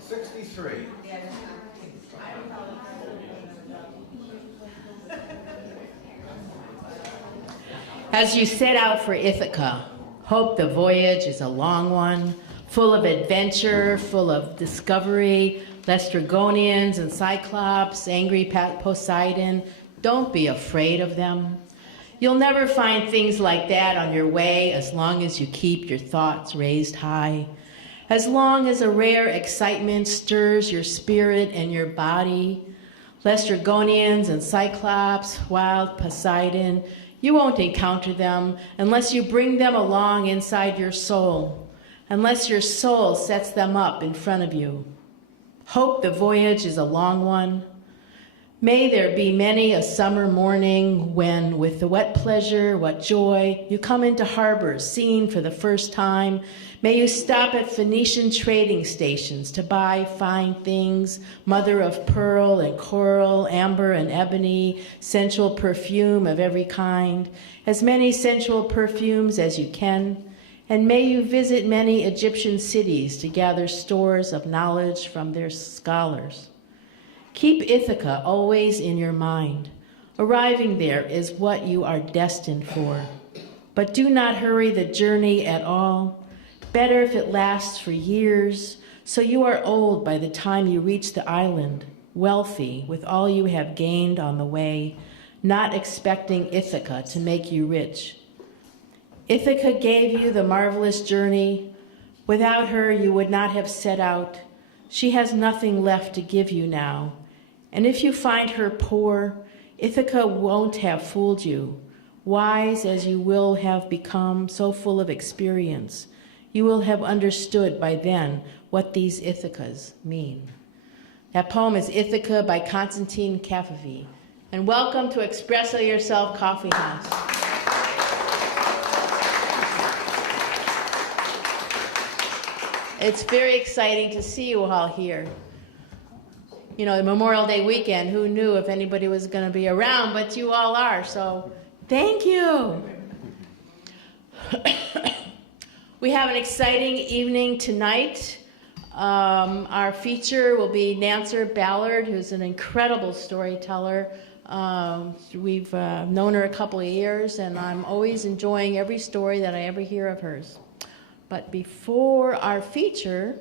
63. As you set out for Ithaca, hope the voyage is a long one, full of adventure, full of discovery, Lestrygonians and Cyclops, angry Poseidon. Don't be afraid of them. You'll never find things like that on your way as long as you keep your thoughts raised high. As long as a rare excitement stirs your spirit and your body, Lestrygonians and Cyclops, wild Poseidon, you won't encounter them unless you bring them along inside your soul, unless your soul sets them up in front of you. Hope the voyage is a long one. May there be many a summer morning when, with the what pleasure, what joy, you come into harbor seen for the first time. May you stop at Phoenician trading stations to buy fine things, mother of pearl and coral, amber and ebony, sensual perfume of every kind, as many sensual perfumes as you can. And may you visit many Egyptian cities to gather stores of knowledge from their scholars. Keep Ithaca always in your mind. Arriving there is what you are destined for. But do not hurry the journey at all. Better if it lasts for years, so you are old by the time you reach the island, wealthy with all you have gained on the way, not expecting Ithaca to make you rich. Ithaca gave you the marvelous journey. Without her, you would not have set out. She has nothing left to give you now. And if you find her poor, Ithaca won't have fooled you. Wise as you will have become, so full of experience, you will have understood by then what these Ithacas mean. That poem is Ithaca by Constantine Cafavi. And welcome to Expresso Yourself Coffeehouse. It's very exciting to see you all here. You know, Memorial Day weekend, who knew if anybody was going to be around, but you all are, so thank you. We have an exciting evening tonight. Our feature will be Nancer Ballard, who's an incredible storyteller. We've known her a couple of years, and I'm always enjoying every story that I ever hear of hers. But before our feature,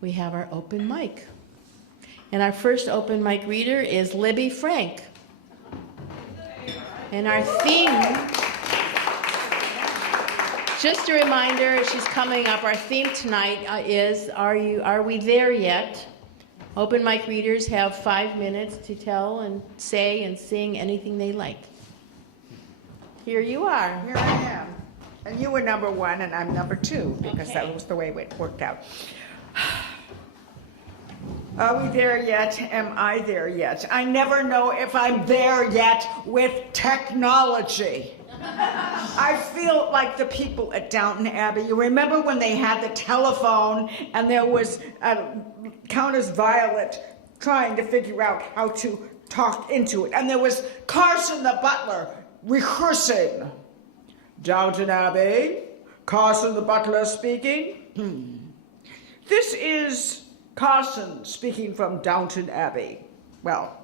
we have our open mic. And our first open mic reader is Libby Frank. And our theme, just a reminder, she's coming up. Our theme tonight is, Are We There Yet? Open mic readers have 5 minutes to tell and say and sing anything they like. Here you are. Here I am. And you were number 1 and I'm number 2 because that was the way it worked out. Are we there yet? Am I there yet? I never know if I'm there yet with technology. I feel like the people at Downton Abbey. You remember when they had the telephone and there was Countess Violet trying to figure out how to talk into it. And there was Carson the butler rehearsing. Downton Abbey, Carson the butler speaking. This is Carson speaking from Downton Abbey. Well,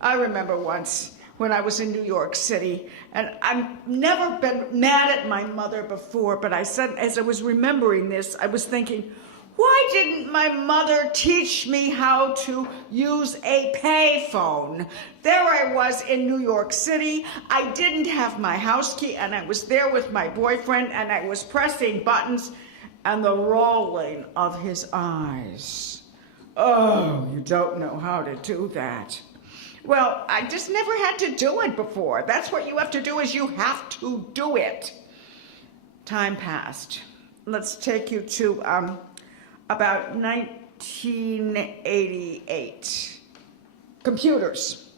I remember once when I was in New York City, and I've never been mad at my mother before, but I said, as I was remembering this, I was thinking, why didn't my mother teach me how to use a payphone? There I was in New York City. I didn't have my house key, and I was there with my boyfriend, and I was pressing buttons, and the rolling of his eyes. Oh, you don't know how to do that. Well, I just never had to do it before. That's what you have to do, is you have to do it. Time passed. Let's take you to about 1988. Computers.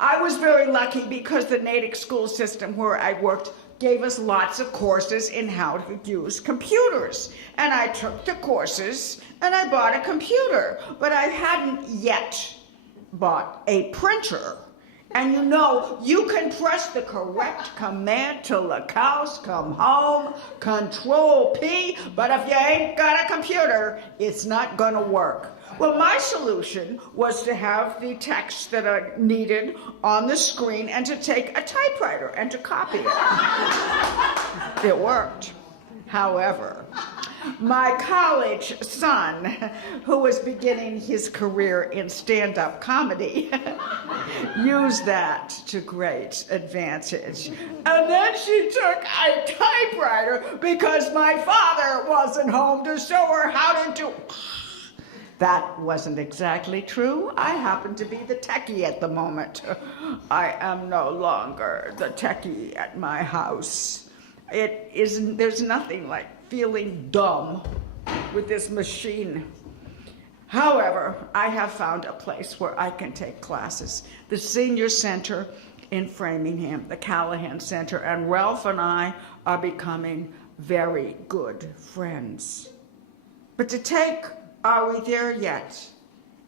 I was very lucky because the Natick school system where I worked gave us lots of courses in how to use computers. And I took the courses and I bought a computer, but I hadn't yet bought a printer. And you know, you can press the correct command till the cows come home, Control P, but if you ain't got a computer, it's not gonna work. Well, my solution was to have the text that I needed on the screen and to take a typewriter and to copy it. It worked. However, my college son, who was beginning his career in stand-up comedy, used that to great advantage. And then she took a typewriter because my father wasn't home to show her how to do. That wasn't exactly true. I happen to be the techie at the moment. I am no longer the techie at my house. There's nothing like feeling dumb with this machine. However, I have found a place where I can take classes. The Senior Center in Framingham, the Callahan Center, and Ralph and I are becoming very good friends. But to take Are We There Yet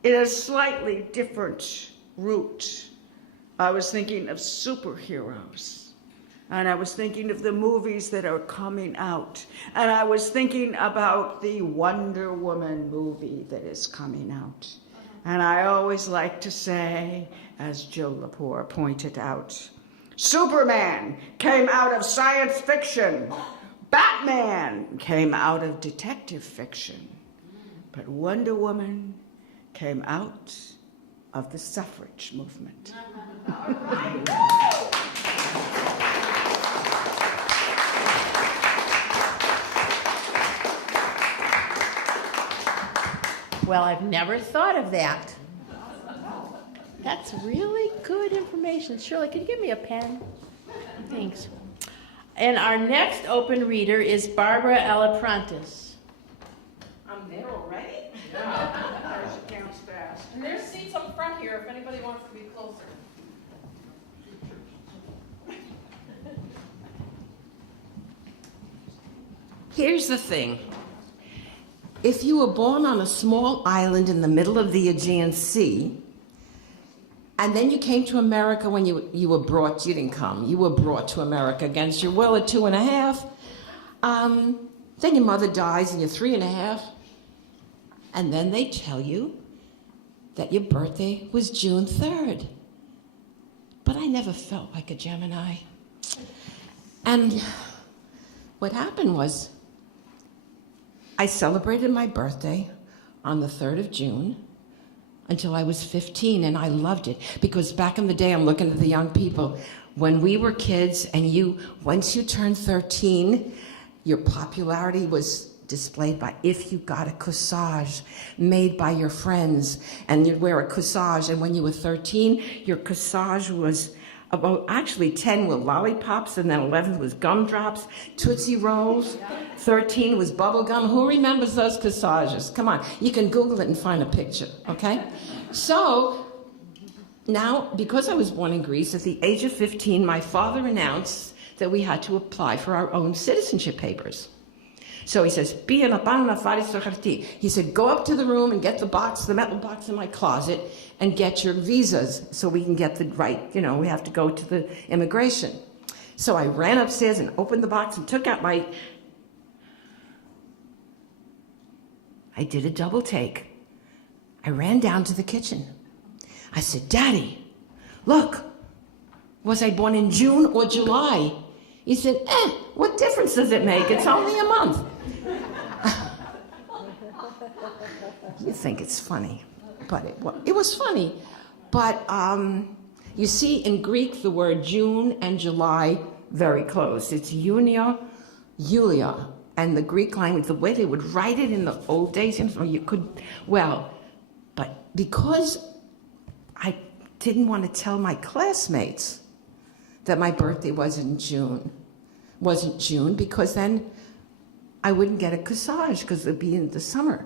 in a slightly different route, I was thinking of superheroes. And I was thinking of the movies that are coming out. And I was thinking about the Wonder Woman movie that is coming out. And I always like to say, as Jill Lepore pointed out, Superman came out of science fiction. Batman came out of detective fiction. But Wonder Woman came out of the suffrage movement. Well, I've never thought of that. That's really good information. Shirley, can you give me a pen? Thanks. And our next open reader is Barbara Elaprantis. I'm there already? There's a counts fast. And there's seats up front here if anybody wants to be closer. Here's the thing. If you were born on a small island in the middle of the Aegean Sea, and then you came to America when you were brought, you didn't come, you were brought to America against your will at 2.5, then your mother dies and you're 3.5, and then they tell you that your birthday was June 3rd. But I never felt like a Gemini. And what happened was, I celebrated my birthday on the 3rd of June until I was 15, and I loved it. Because back in the day, I'm looking at the young people, when we were kids and once you turned 13, your popularity was displayed by if you got a corsage made by your friends, and you'd wear a corsage, and when you were 13, your corsage was about actually 10 were lollipops, and then 11 was gumdrops, Tootsie Rolls, 13 was bubble gum. Who remembers those corsages? Come on, you can Google it and find a picture, okay? So now, because I was born in Greece, at the age of 15, my father announced that we had to apply for our own citizenship papers. So he says, he said, go up to the room and get the box, the metal box in my closet, and get your visas so we can get the right, we have to go to the immigration. So I ran upstairs and opened the box and took out I did a double take. I ran down to the kitchen. I said, Daddy, look, was I born in June or July? He said, what difference does it make? It's only a month. You think it's funny, but it was funny. But you see, in Greek, the word June and July, very close. It's Junia, Julia. And the Greek language, the way they would write it in the old days, but because I didn't want to tell my classmates that my birthday wasn't June, because then I wouldn't get a corsage because it would be in the summer.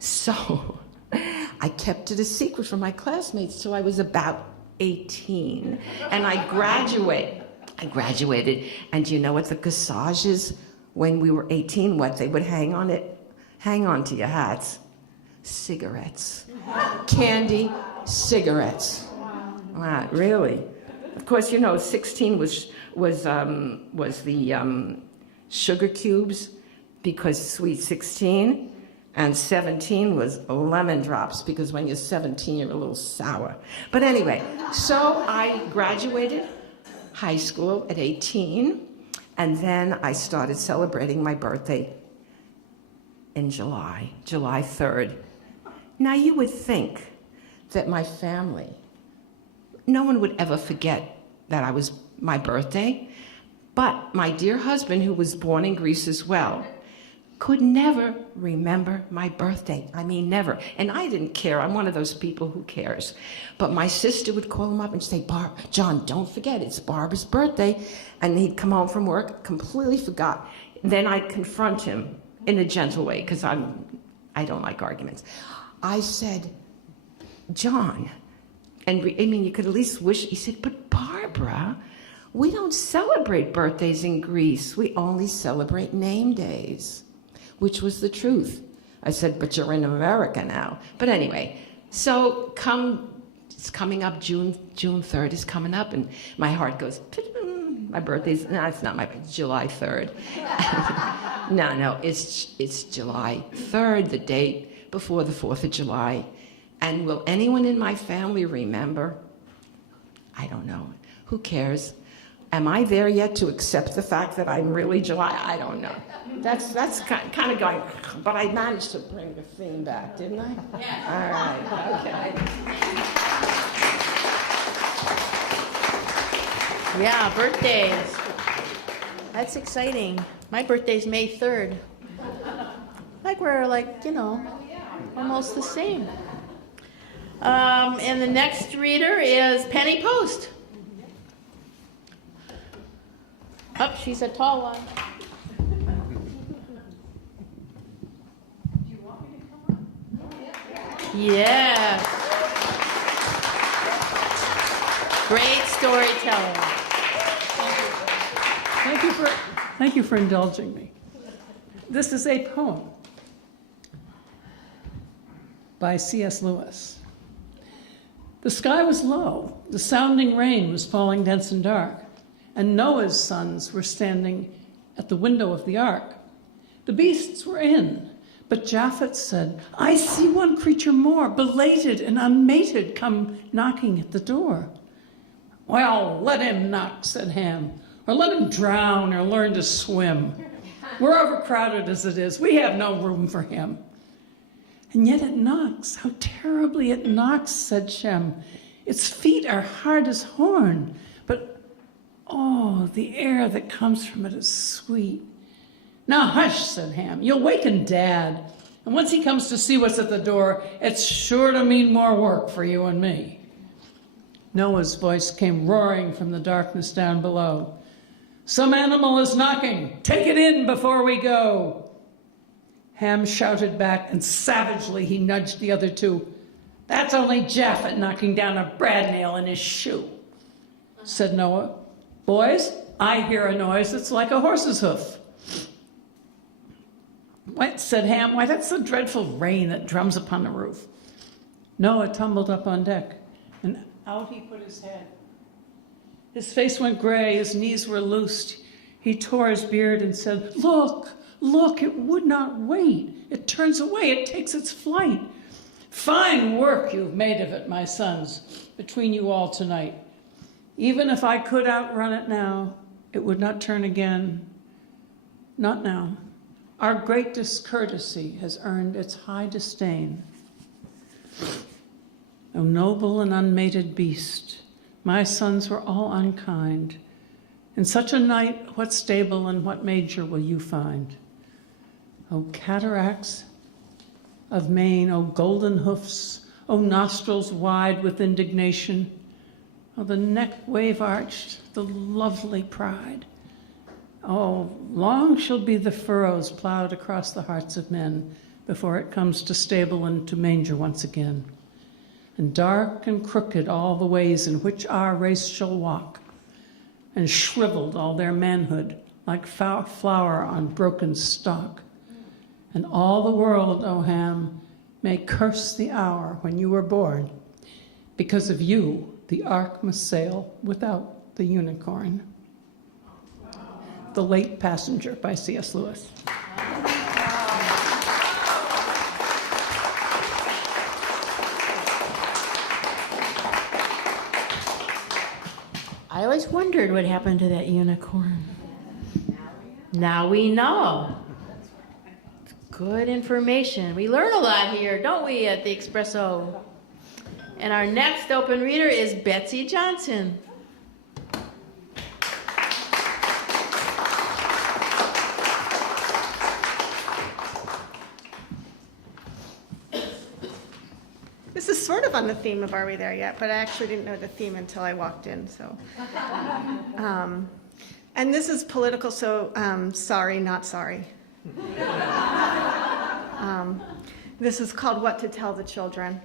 So I kept it a secret from my classmates till I was about 18. And I graduated. And do you know what the corsage is when we were 18? What they would hang on to your hats? Cigarettes. Candy, cigarettes. Wow, really? of course, 16 was the sugar cubes, because sweet 16, and 17 was lemon drops, because when you're 17, you're a little sour. But anyway, so I graduated high school at 18, and then I started celebrating my birthday in July 3rd. Now, you would think that my family, no one would ever forget that I was my birthday, but my dear husband, who was born in Greece as well, could never remember my birthday. I mean, never. And I didn't care. I'm one of those people who cares. But my sister would call him up and say, John, don't forget, it's Barbara's birthday. And he'd come home from work, completely forgot. Then I'd confront him in a gentle way, because I don't like arguments. I said, John, and you could at least wish, he said, but Barbara, we don't celebrate birthdays in Greece. We only celebrate name days, which was the truth. I said, but you're in America now. But anyway, so it's coming up, June 3rd is coming up, and my heart goes, my birthday's, no, it's not July 3rd. No, it's July 3rd, the date before the 4th of July. And will anyone in my family remember? I don't know. Who cares? Am I there yet to accept the fact that I'm really July? I don't know. That's kind of going, but I managed to bring the theme back, didn't I? Yeah. All right, okay. Yeah, birthdays. That's exciting. My birthday's May 3rd. We're almost the same. And the next reader is Penny Post. Oh, she's a tall one. Do you want me to come up? Yes. Great storyteller. Thank you for indulging me. This is a poem by C.S. Lewis. The sky was low, the sounding rain was falling dense and dark, and Noah's sons were standing at the window of the ark. The beasts were in, but Japhet said, I see one creature more, belated and unmated, come knocking at the door. Well, let him knock, said Ham, or let him drown or learn to swim. We're overcrowded as it is. We have no room for him. And yet it knocks. How terribly it knocks, said Shem. Its feet are hard as horn, but oh, the air that comes from it is sweet. Now hush, said Ham. You'll waken Dad. And once he comes to see what's at the door, it's sure to mean more work for you and me. Noah's voice came roaring from the darkness down below. Some animal is knocking. Take it in before we go. Ham shouted back, and savagely he nudged the other two. That's only Japhet knocking down a brad nail in his shoe, said Noah. Boys, I hear a noise that's like a horse's hoof. What, said Ham, why that's the dreadful rain that drums upon the roof. Noah tumbled up on deck, and out he put his head. His face went gray, his knees were loosed. He tore his beard and said, Look, look, it would not wait. It turns away, it takes its flight. Fine work you've made of it, my sons, between you all tonight. Even if I could outrun it now, it would not turn again. Not now. Our great discourtesy has earned its high disdain. O noble and unmated beast, my sons were all unkind. In such a night, what stable and what manger will you find? O cataracts of mane, O golden hoofs, O nostrils wide with indignation, O the neck wave-arched, the lovely pride. Oh, long shall be the furrows plowed across the hearts of men before it comes to stable and to manger once again. And dark and crooked all the ways in which our race shall walk, and shriveled all their manhood like flower on broken stalk. And all the world, O Ham, may curse the hour when you were born. Because of you, The ark must sail without the unicorn. The Late Passenger by C.S. Lewis. I always wondered what happened to that unicorn. Now we know. Good information. We learn a lot here, don't we, at the Expresso? And our next open reader is Betsy Johnson. This is sort of on the theme of Are We There Yet? But I actually didn't know the theme until I walked in. So, and this is political, so sorry, not sorry. This is called What to Tell the Children.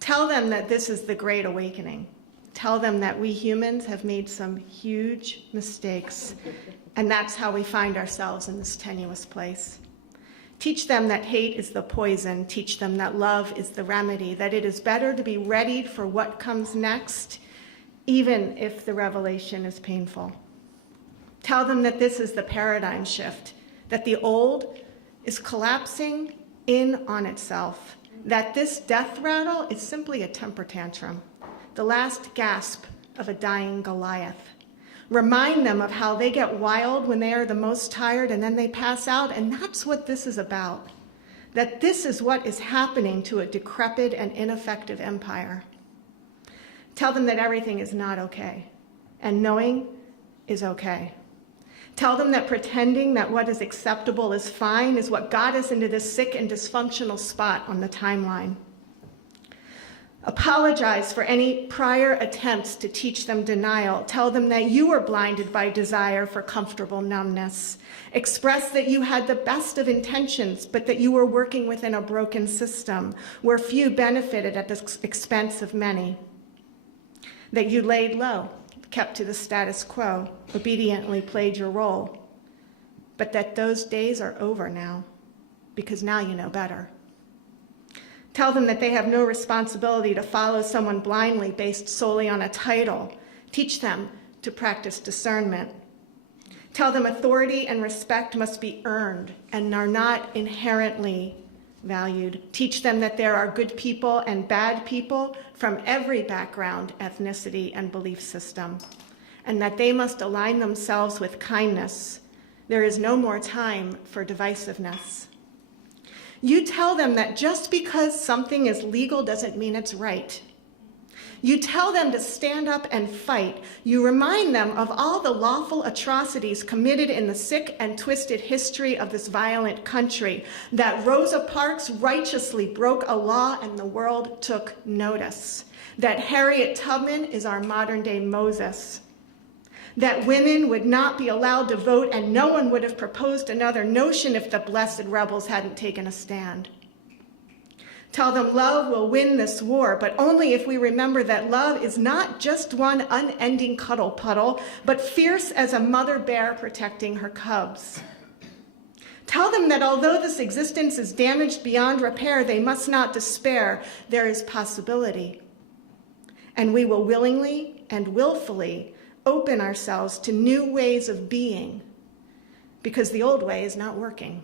Tell them that this is the Great Awakening. Tell them that we humans have made some huge mistakes, and that's how we find ourselves in this tenuous place. Teach them that hate is the poison. Teach them that love is the remedy, that it is better to be readied for what comes next, even if the revelation is painful. Tell them that this is the paradigm shift, that the old is collapsing in on itself, that this death rattle is simply a temper tantrum, the last gasp of a dying Goliath. Remind them of how they get wild when they are the most tired and then they pass out, and that's what this is about. That this is what is happening to a decrepit and ineffective empire. Tell them that everything is not okay, and knowing is okay. Tell them that pretending that what is acceptable is fine is what got us into this sick and dysfunctional spot on the timeline. Apologize for any prior attempts to teach them denial. Tell them that you were blinded by desire for comfortable numbness. Express that you had the best of intentions, but that you were working within a broken system where few benefited at the expense of many. That you laid low, kept to the status quo, obediently played your role, but that those days are over now, because now you know better. Tell them that they have no responsibility to follow someone blindly based solely on a title. Teach them to practice discernment. Tell them authority and respect must be earned and are not inherently valued. Teach them that there are good people and bad people from every background, ethnicity, and belief system, and that they must align themselves with kindness. There is no more time for divisiveness. You tell them that just because something is legal doesn't mean it's right. You tell them to stand up and fight. You remind them of all the lawful atrocities committed in the sick and twisted history of this violent country, that Rosa Parks righteously broke a law and the world took notice, that Harriet Tubman is our modern-day Moses, that women would not be allowed to vote and no one would have proposed another notion if the blessed rebels hadn't taken a stand. Tell them love will win this war, but only if we remember that love is not just one unending cuddle puddle, but fierce as a mother bear protecting her cubs. Tell them that although this existence is damaged beyond repair, they must not despair. There is possibility. And we will willingly and willfully open ourselves to new ways of being, because the old way is not working,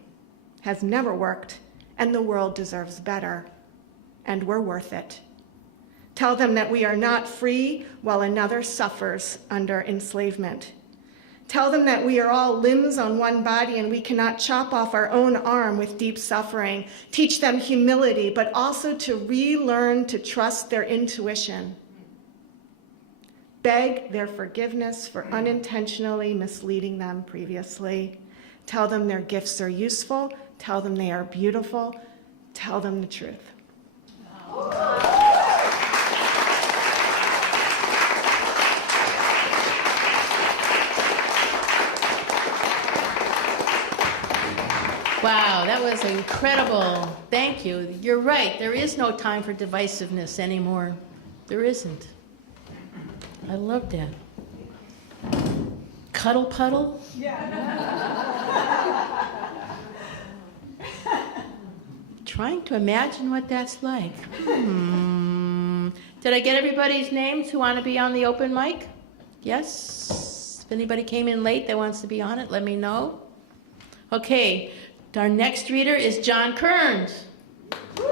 has never worked, and the world deserves better, and we're worth it. Tell them that we are not free while another suffers under enslavement. Tell them that we are all limbs on one body and we cannot chop off our own arm with deep suffering. Teach them humility, but also to relearn to trust their intuition. Beg their forgiveness for unintentionally misleading them previously. Tell them their gifts are useful. Tell them they are beautiful. Tell them the truth. Wow, that was incredible. Thank you. You're right. There is no time for divisiveness anymore. There isn't. I love that. Cuddle puddle? Trying to imagine what that's like. Did I get everybody's names who want to be on the open mic? Yes? If anybody came in late that wants to be on it, let me know. Okay, our next reader is John Kearns. If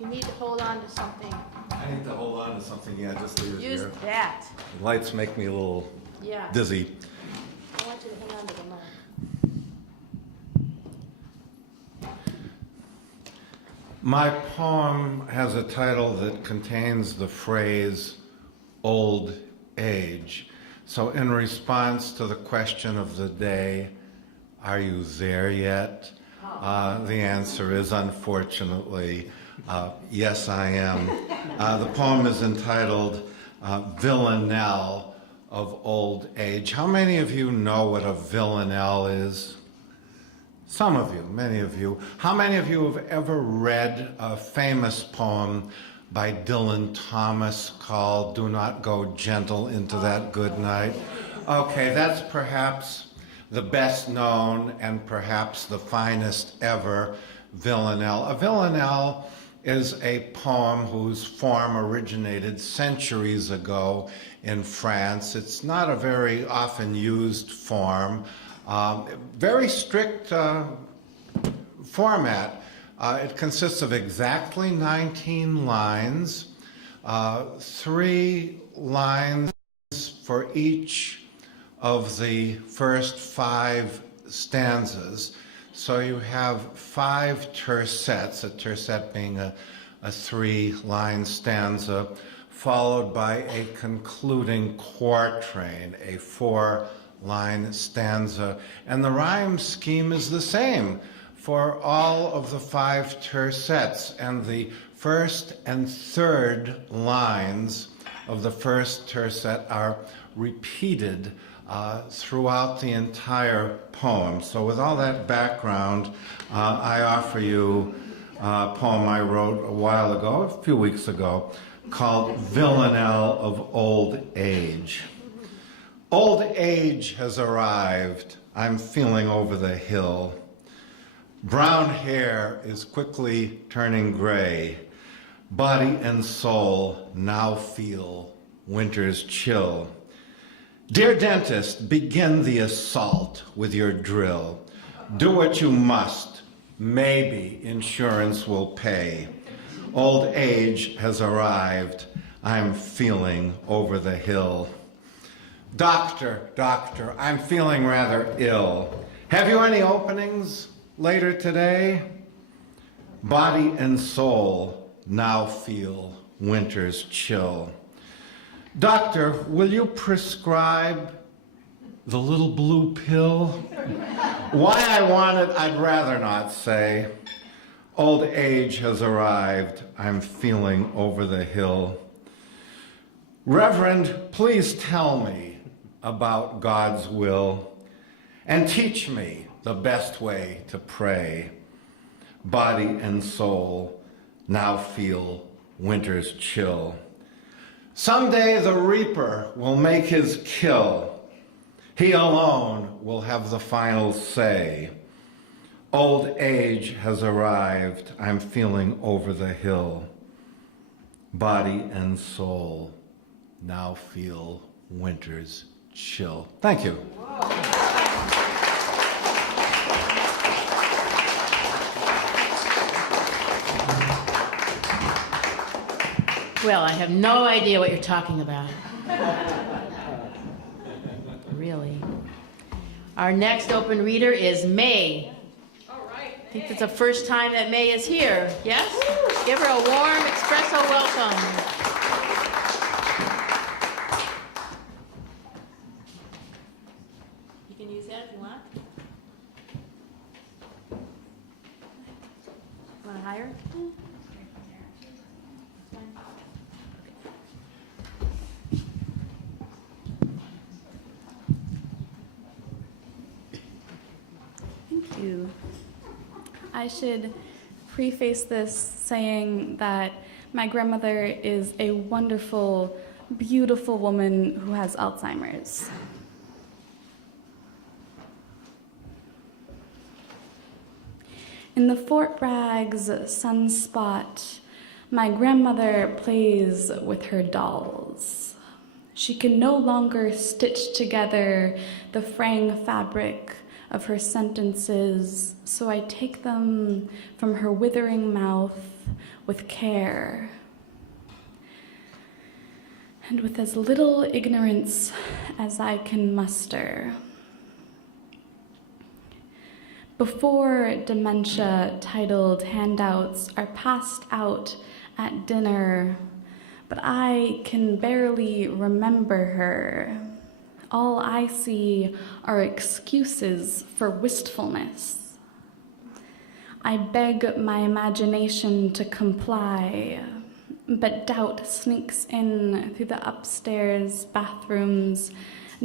you need to hold on to something, I need to hold on to something, yeah, just leave it use here. that. The lights make me a little Yeah. dizzy. I want you to hang on to the mic. My poem has a title that contains the phrase old age. So in response to the question of the day, are you there yet? The answer is unfortunately, yes I am. The poem is entitled Villanelle of Old Age. How many of you know what a villanelle is? Some of you, many of you. How many of you have ever read a famous poem by Dylan Thomas called Do Not Go Gentle Into That Good Night? Okay, that's perhaps the best known and perhaps the finest ever villanelle. A villanelle is a poem whose form originated centuries ago in France. It's not a very often used form. Very strict format. It consists of exactly 19 lines, 3 lines for each of the first 5 stanzas. So you have 5 tercets, a tercet being a 3-line stanza, followed by a concluding quatrain, a 4-line stanza. And the rhyme scheme is the same for all of the 5 tercets. And the first and third lines of the first tercet are repeated throughout the entire poem. So with all that background, I offer you a poem I wrote a while ago, a few weeks ago, called Villanelle of Old Age. Old age has arrived. I'm feeling over the hill. Brown hair is quickly turning gray. Body and soul now feel winter's chill. Dear dentist, begin the assault with your drill. Do what you must. Maybe insurance will pay. Old age has arrived. I'm feeling over the hill. Doctor, doctor, I'm feeling rather ill. Have you any openings later today? Body and soul now feel winter's chill. Doctor, will you prescribe the little blue pill? Why I want it, I'd rather not say. Old age has arrived. I'm feeling over the hill. Reverend, please tell me about God's will and teach me the best way to pray. Body and soul now feel winter's chill. Someday the reaper will make his kill. He alone will have the final say. Old age has arrived. I'm feeling over the hill. Body and soul now feel winter's chill. Thank you. Well, I have no idea what you're talking about. Really. Our next open reader is May. All right. I think it's the first time that May is here. Yes? Give her a warm Expresso welcome. You can use that if you want. Want to hire? Thank you. I should preface this saying that my grandmother is a wonderful beautiful woman who has Alzheimer's. In the Fort Bragg's sunspot, my grandmother plays with her dolls. She can no longer stitch together the fraying fabric of her sentences, so I take them from her withering mouth with care and with as little ignorance as I can muster. Before dementia titled handouts are passed out at dinner, but I can barely remember her. All I see are excuses for wistfulness. I beg my imagination to comply, but doubt sneaks in through the upstairs bathroom's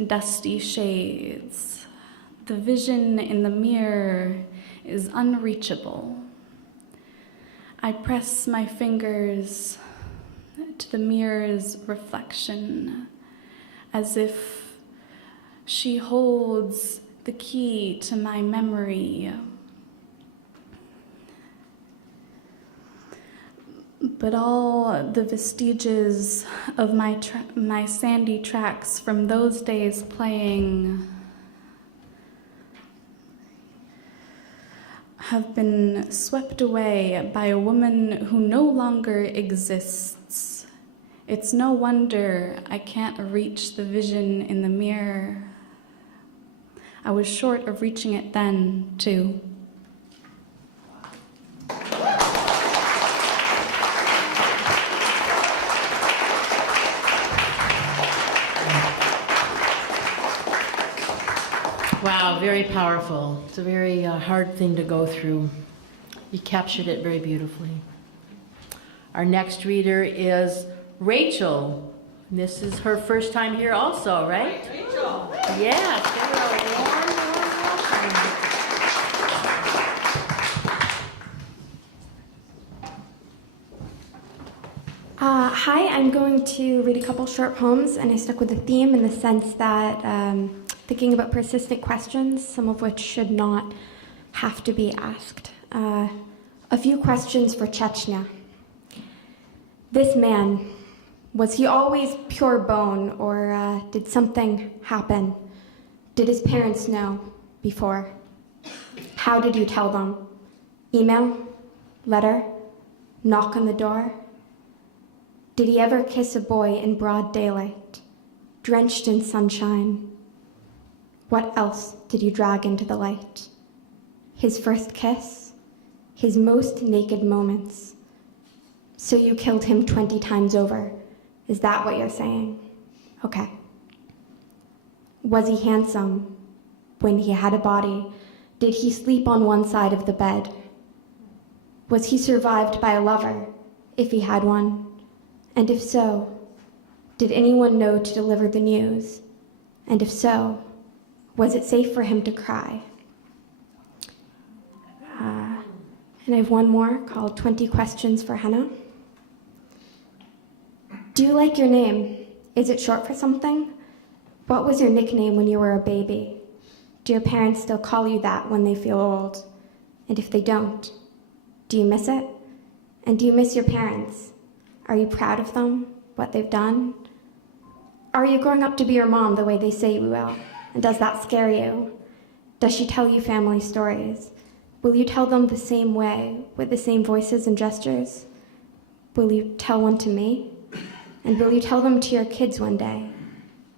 dusty shades. The vision in the mirror is unreachable. I press my fingers to the mirror's reflection as if she holds the key to my memory. But all the vestiges of my sandy tracks from those days playing have been swept away by a woman who no longer exists. It's no wonder I can't reach the vision in the mirror. I was short of reaching it then, too. Wow, very powerful. It's a very hard thing to go through. You captured it very beautifully. Our next reader is Rachel. This is her first time here also, right? Rachel. Yes, give her a warm welcome. Hi, I'm going to read a couple short poems, and I stuck with the theme in the sense that thinking about persistent questions, some of which should not have to be asked. A few questions for Chechnya. This man, was he always pure bone, or did something happen? Did his parents know before? How did you tell them? Email? Letter? Knock on the door? Did he ever kiss a boy in broad daylight, drenched in sunshine? What else did you drag into the light? His first kiss? His most naked moments? So you killed him 20 times over. Is that what you're saying? Okay. Was he handsome? When he had a body, did he sleep on one side of the bed? Was he survived by a lover, if he had one? And if so, did anyone know to deliver the news? And if so, was it safe for him to cry? And I have one more called 20 Questions for Hannah. Do you like your name? Is it short for something? What was your nickname when you were a baby? Do your parents still call you that when they feel old? And if they don't, do you miss it? And do you miss your parents? Are you proud of them, what they've done? Are you growing up to be your mom the way they say you will? And does that scare you? Does she tell you family stories? Will you tell them the same way, with the same voices and gestures? Will you tell one to me? And will you tell them to your kids one day?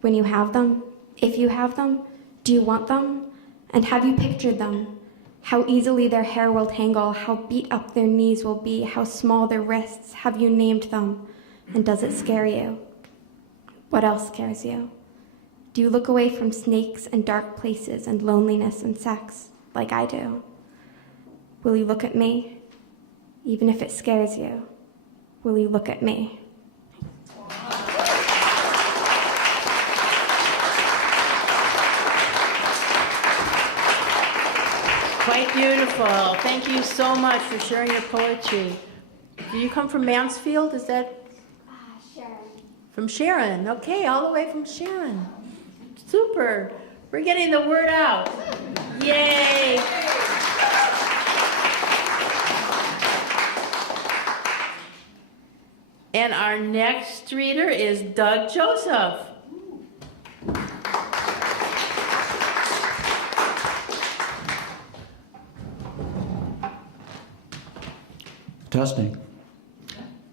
When you have them? If you have them? Do you want them? And have you pictured them? How easily their hair will tangle, how beat up their knees will be, how small their wrists. Have you named them? And does it scare you? What else scares you? Do you look away from snakes and dark places and loneliness and sex, like I do? Will you look at me? Even if it scares you, will you look at me? Quite beautiful. Thank you so much for sharing your poetry. Do you come from Mansfield? Is that? Sure. From Sharon. Okay, all the way from Sharon. Super. We're getting the word out. Yay. And our next reader is Doug Joseph. Testing.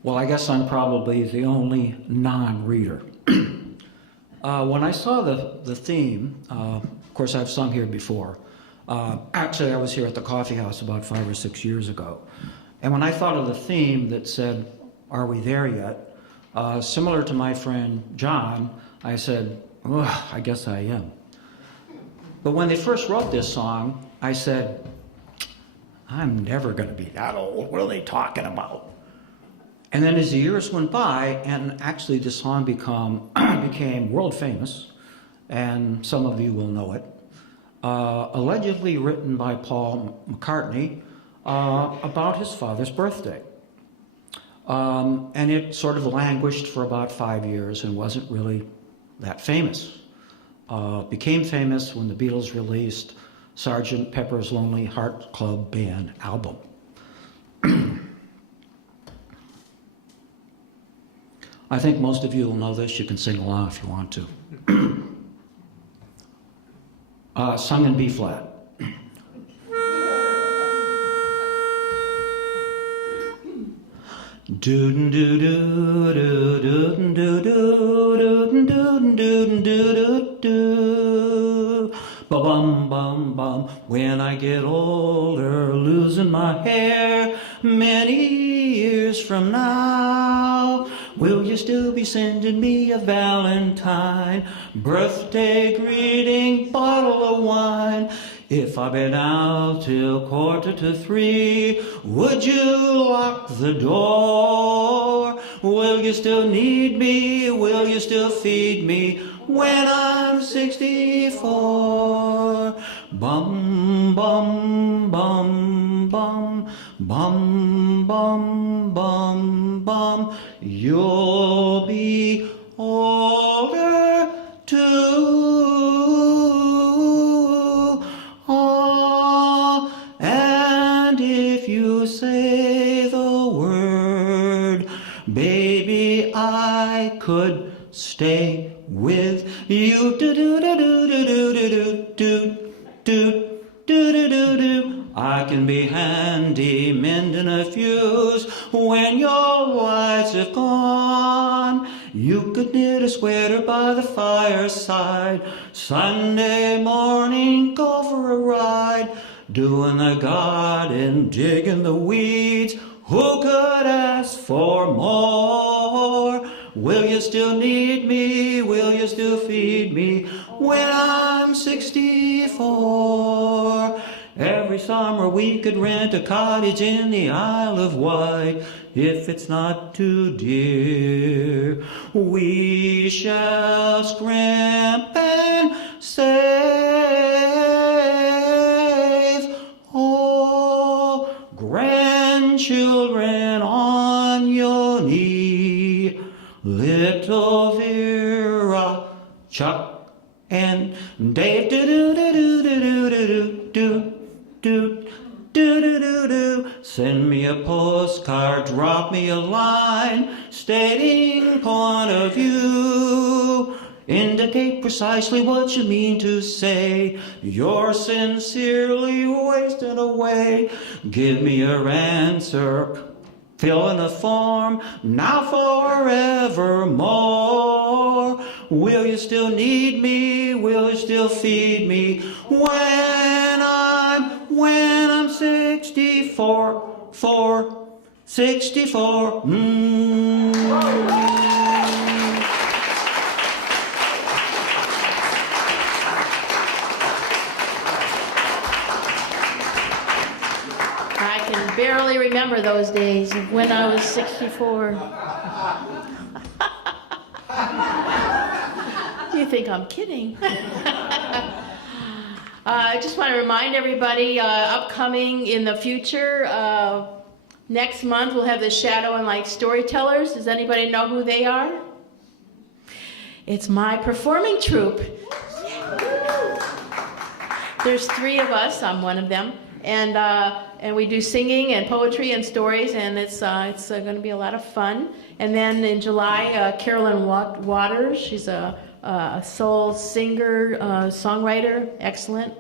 Well, I guess I'm probably the only non-reader. When I saw the theme, of course I've sung here before. Actually, I was here at the Coffeehouse about 5 or 6 years ago. And when I thought of the theme that said, "Are we there yet?" Similar to my friend John, I said, "Ugh, I guess I am." But when they first wrote this song, I said, I'm never going to be that old. What are they talking about? And then as the years went by, and actually the song became world famous, and some of you will know it, allegedly written by Paul McCartney about his father's birthday. And it sort of languished for about 5 years and wasn't really that famous. Became famous when the Beatles released Sgt. Pepper's Lonely Heart Club Band album. I think most of you will know this. You can sing along if you want to. Sung in B flat. Doodin doo doo doo doodin doo doo doodin doodin doodin doo doo doo. Ba-bum bum bum. When I get older, losing my hair, many years from now, will you still be sending me a Valentine, birthday greeting, bottle of wine? If I've been out till 2:45, would you lock the door? Will you still need me? Will you still feed me when I'm 64? Bum, bum, bum, bum, bum, bum, bum, bum. You'll be older too. And if you say the word, baby, I could stay with you. Do do do do do do do do do do do do. I can be handy mending a fuse when your lights have gone. You could knit a sweater by the fireside. Sunday morning, go for a ride. Doing the garden, digging the weeds. Who could ask for more? Will you still need me? Will you still feed me when I'm 64? Every summer we could rent a cottage in the Isle of Wight. If it's not too dear, we shall scrimp and save. Oh, grandchildren on your knee, little Vera, Chuck, and Dave. Do do do do do do do do do do do do. Send me a postcard, drop me a line, stating point of view. Indicate precisely what you mean to say. You're sincerely wasting away. Give me your answer. Fill in a form, now forevermore. Will you still need me? Will you still feed me when I'm 64? 64. I can barely remember those days of when I was 64. You think I'm kidding? I just want to remind everybody, upcoming in the future, next month we'll have the Shadow and Light Storytellers. Does anybody know who they are? It's my performing troupe. There's 3 of us. I'm one of them, and we do singing and poetry and stories, and it's going to be a lot of fun. And then in July, Carolyn Waters. She's a soul singer, songwriter, excellent.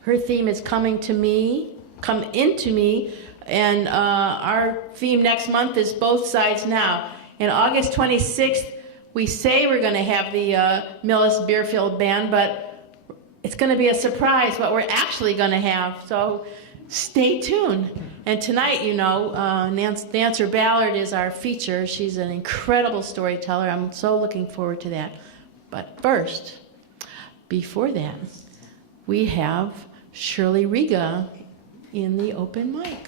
Her theme is come into me, and our theme next month is Both Sides Now. And August 26th, we say we're going to have the Millis Beerfield Band, but it's going to be a surprise what we're actually going to have, so stay tuned. And tonight, you know, Nancer Ballard is our feature. She's an incredible storyteller. I'm so looking forward to that. But first, before that, we have Shirley Riga in the open mic.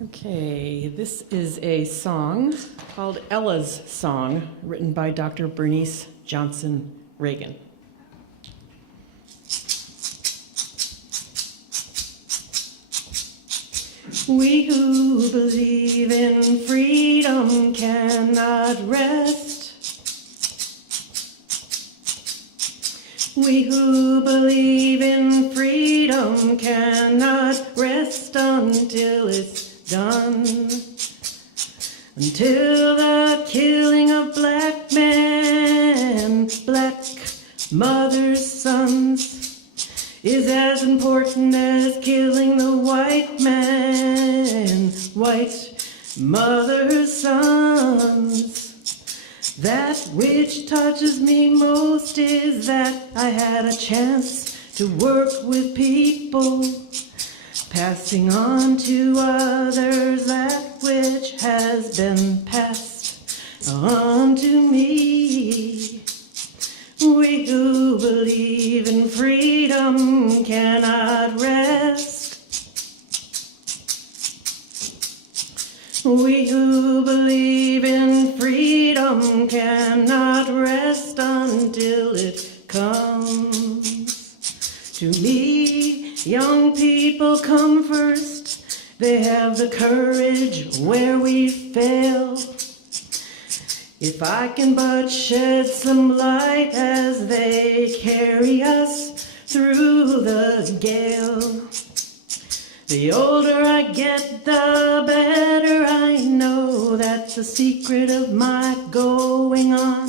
Okay, this is a song called Ella's Song, written by Dr. Bernice Johnson Reagan. We who believe in freedom cannot rest. We who believe in freedom cannot rest until it's done. Until the killing of black men, black mothers' sons, is as important as killing the white man, white mother's sons. That which touches me most is that I had a chance to work with people, passing on to others that which has been passed on to me. We who believe in freedom cannot rest. We who believe in freedom cannot rest until it comes to me. Young people come first. They have the courage where we fail. If I can but shed some light as they carry us through the gale. The older I get, the better I know that the secret of my going on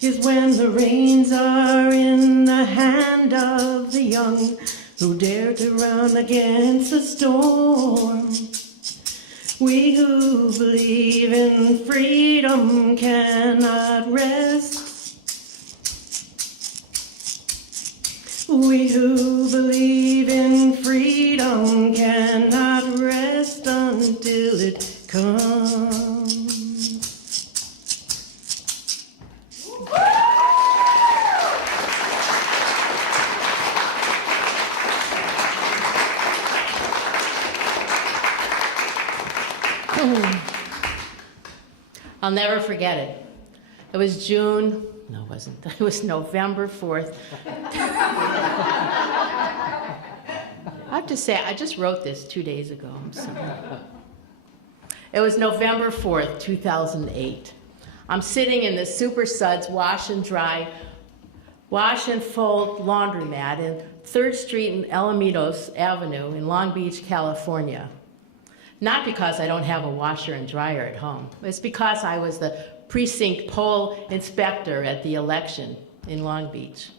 is when the reins are in the hand of the young who dare to run against the storm. We who believe in freedom cannot rest. We who believe in freedom cannot rest until it comes. I'll never forget it. It was June, no it wasn't, it was November 4th. I have to say, I just wrote this 2 days ago, I'm sorry. It was November 4th, 2008. I'm sitting in the Super Suds wash and fold laundromat in 3rd Street and Alamitos Avenue in Long Beach, California. Not because I don't have a washer and dryer at home. It's because I was the precinct poll inspector at the election in Long Beach.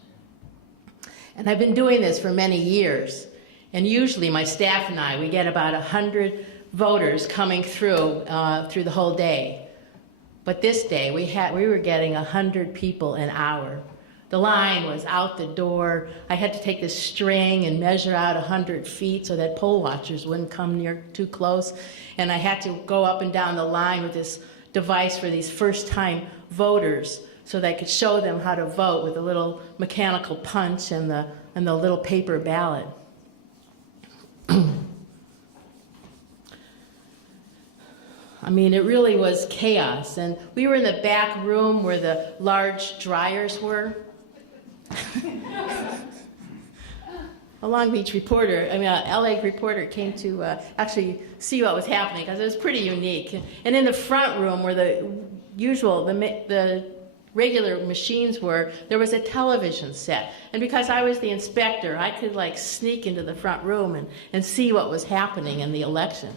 And I've been doing this for many years. And usually my staff and I, we get about 100 voters coming through the whole day. But this day, we were getting 100 people an hour. The line was out the door. I had to take this string and measure out 100 feet so that poll watchers wouldn't come too close. And I had to go up and down the line with this device for these first-time voters so that I could show them how to vote with a little mechanical punch and the little paper ballot. I mean, it really was chaos. And we were in the back room where the large dryers were. A Long Beach reporter, LA reporter came to actually see what was happening because it was pretty unique. And in the front room where the regular machines were, there was a television set. And because I was the inspector, I could like sneak into the front room and see what was happening in the election.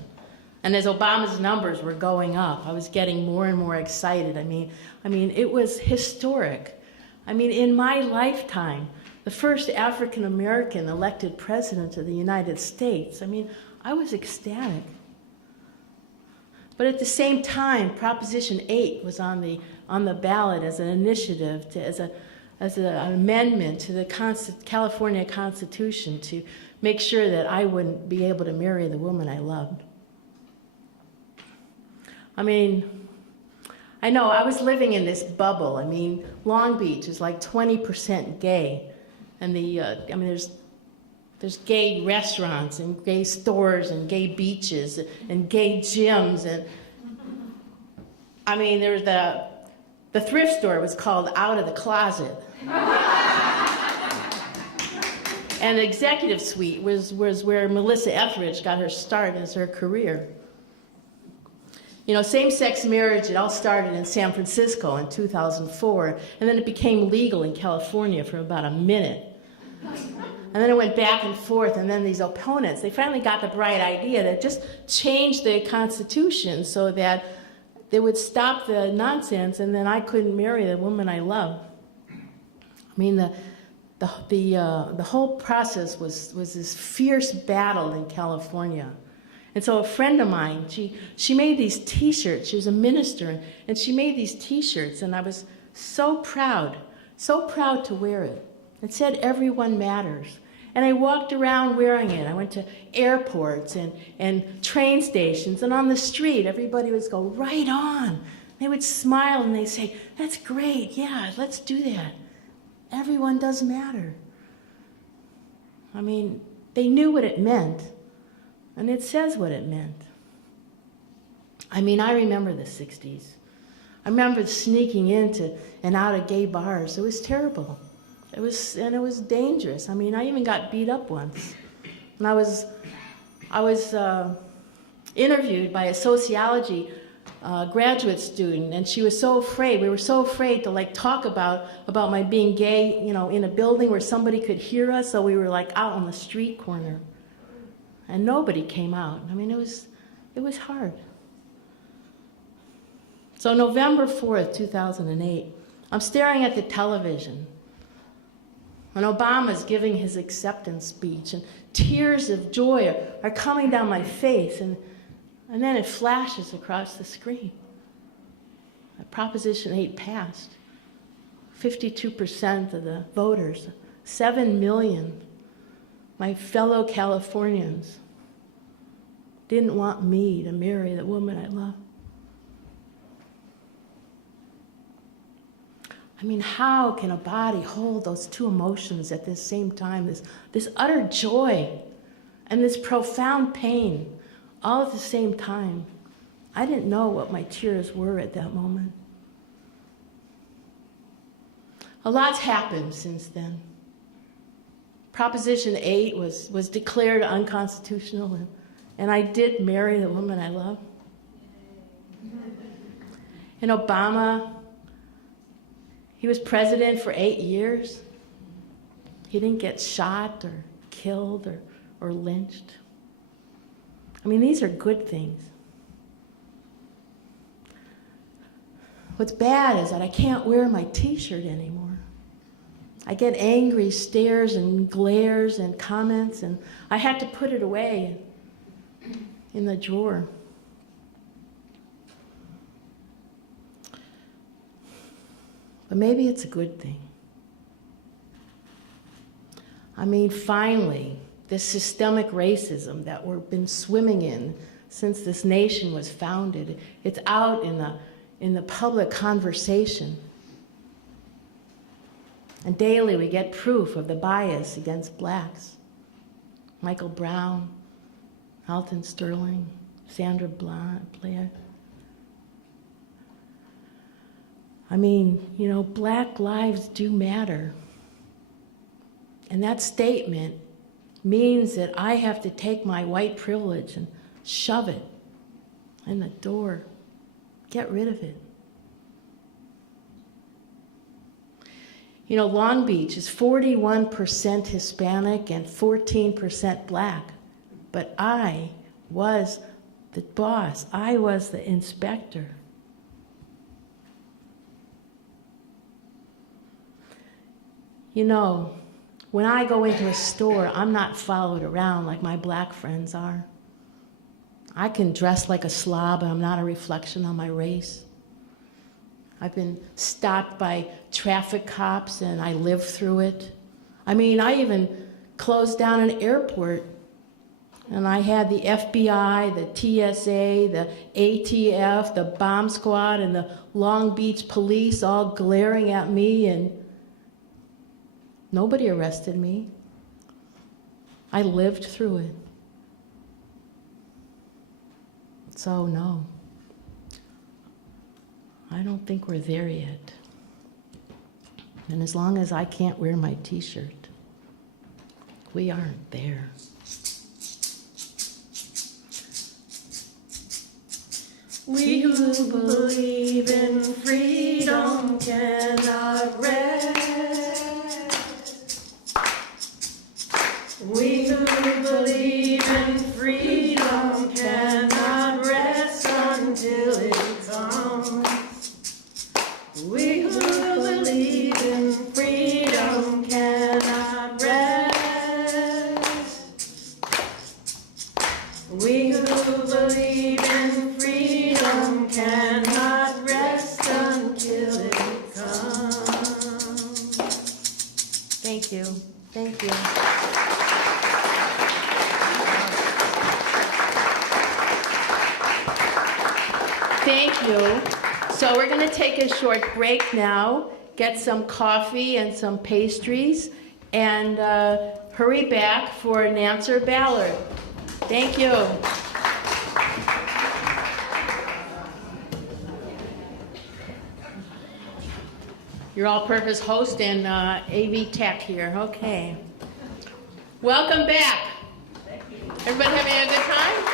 And as Obama's numbers were going up, I was getting more and more excited. I mean, it was historic. I mean, in my lifetime, the first African American elected president of the United States. I mean, I was ecstatic. But at the same time, Proposition 8 was on the ballot as an initiative, as an amendment to the California Constitution to make sure that I wouldn't be able to marry the woman I loved. I mean, I know I was living in this bubble. I mean, Long Beach is like 20% gay. And there's gay restaurants and gay stores and gay beaches and gay gyms. And I mean, there was the thrift store was called Out of the Closet. And the executive suite was where Melissa Etheridge got her start as her career. You know, same-sex marriage, it all started in San Francisco in 2004, and then it became legal in California for about a minute. And then it went back and forth, and then these opponents, they finally got the bright idea to just change the Constitution so that they would stop the nonsense, and then I couldn't marry the woman I love. I mean, the whole process was this fierce battle in California. And so a friend of mine, she made these T-shirts. She was a minister, and she made these T-shirts, and I was so proud to wear it. It said, "Everyone matters." And I walked around wearing it. I went to airports and train stations, and on the street, everybody would go, "Right on." They would smile, and they'd say, "That's great, yeah, let's do that. Everyone does matter." I mean, they knew what it meant, and it says what it meant. I mean, I remember the 60s. I remember sneaking into and out of gay bars. It was terrible. It was dangerous. I mean, I even got beat up once. And I was interviewed by a sociology graduate student, and she was so afraid. We were so afraid to like talk about my being gay, you know, in a building where somebody could hear us. So we were like out on the street corner, and nobody came out. I mean, it was hard. So November 4th, 2008, I'm staring at the television. And Obama's giving his acceptance speech, and tears of joy are coming down my face, and then it flashes across the screen. Proposition 8 passed. 52% of the voters, 7 million, my fellow Californians, didn't want me to marry the woman I love. I mean, how can a body hold those two emotions at the same time? This utter joy and this profound pain, all at the same time. I didn't know what my tears were at that moment. A lot's happened since then. Proposition 8 was declared unconstitutional, and I did marry the woman I love. And Obama, he was president for 8 years. He didn't get shot or killed or lynched. I mean, these are good things. What's bad is that I can't wear my T-shirt anymore. I get angry stares and glares and comments, and I had to put it away in the drawer. But maybe it's a good thing. I mean, finally, this systemic racism that we've been swimming in since this nation was founded, it's out in the public conversation. And daily we get proof of the bias against blacks. Michael Brown, Alton Sterling, Sandra Bland, I mean, you know, black lives do matter. And that statement means that I have to take my white privilege and shove it in the door. Get rid of it. You know, Long Beach is 41% Hispanic and 14% black. But I was the boss. I was the inspector. You know, when I go into a store, I'm not followed around like my black friends are. I can dress like a slob, and I'm not a reflection on my race. I've been stopped by traffic cops, and I lived through it. I mean, I even closed down an airport, and I had the FBI, the TSA, the ATF, the bomb squad, and the Long Beach police all glaring at me, and nobody arrested me. I lived through it. So no, I don't think we're there yet. And as long as I can't wear my t-shirt, we aren't there. We who believe in freedom cannot rest. We who believe in freedom cannot rest until it comes. We who believe in freedom cannot rest. We who believe in freedom cannot rest until it comes. Thank you. Thank you. Thank you. So we're going to take a short break now, get some coffee and some pastries, and hurry back for Nancer Ballard. Thank you. Your all-purpose host and AV tech here. Okay. Welcome back. Everybody having a good time?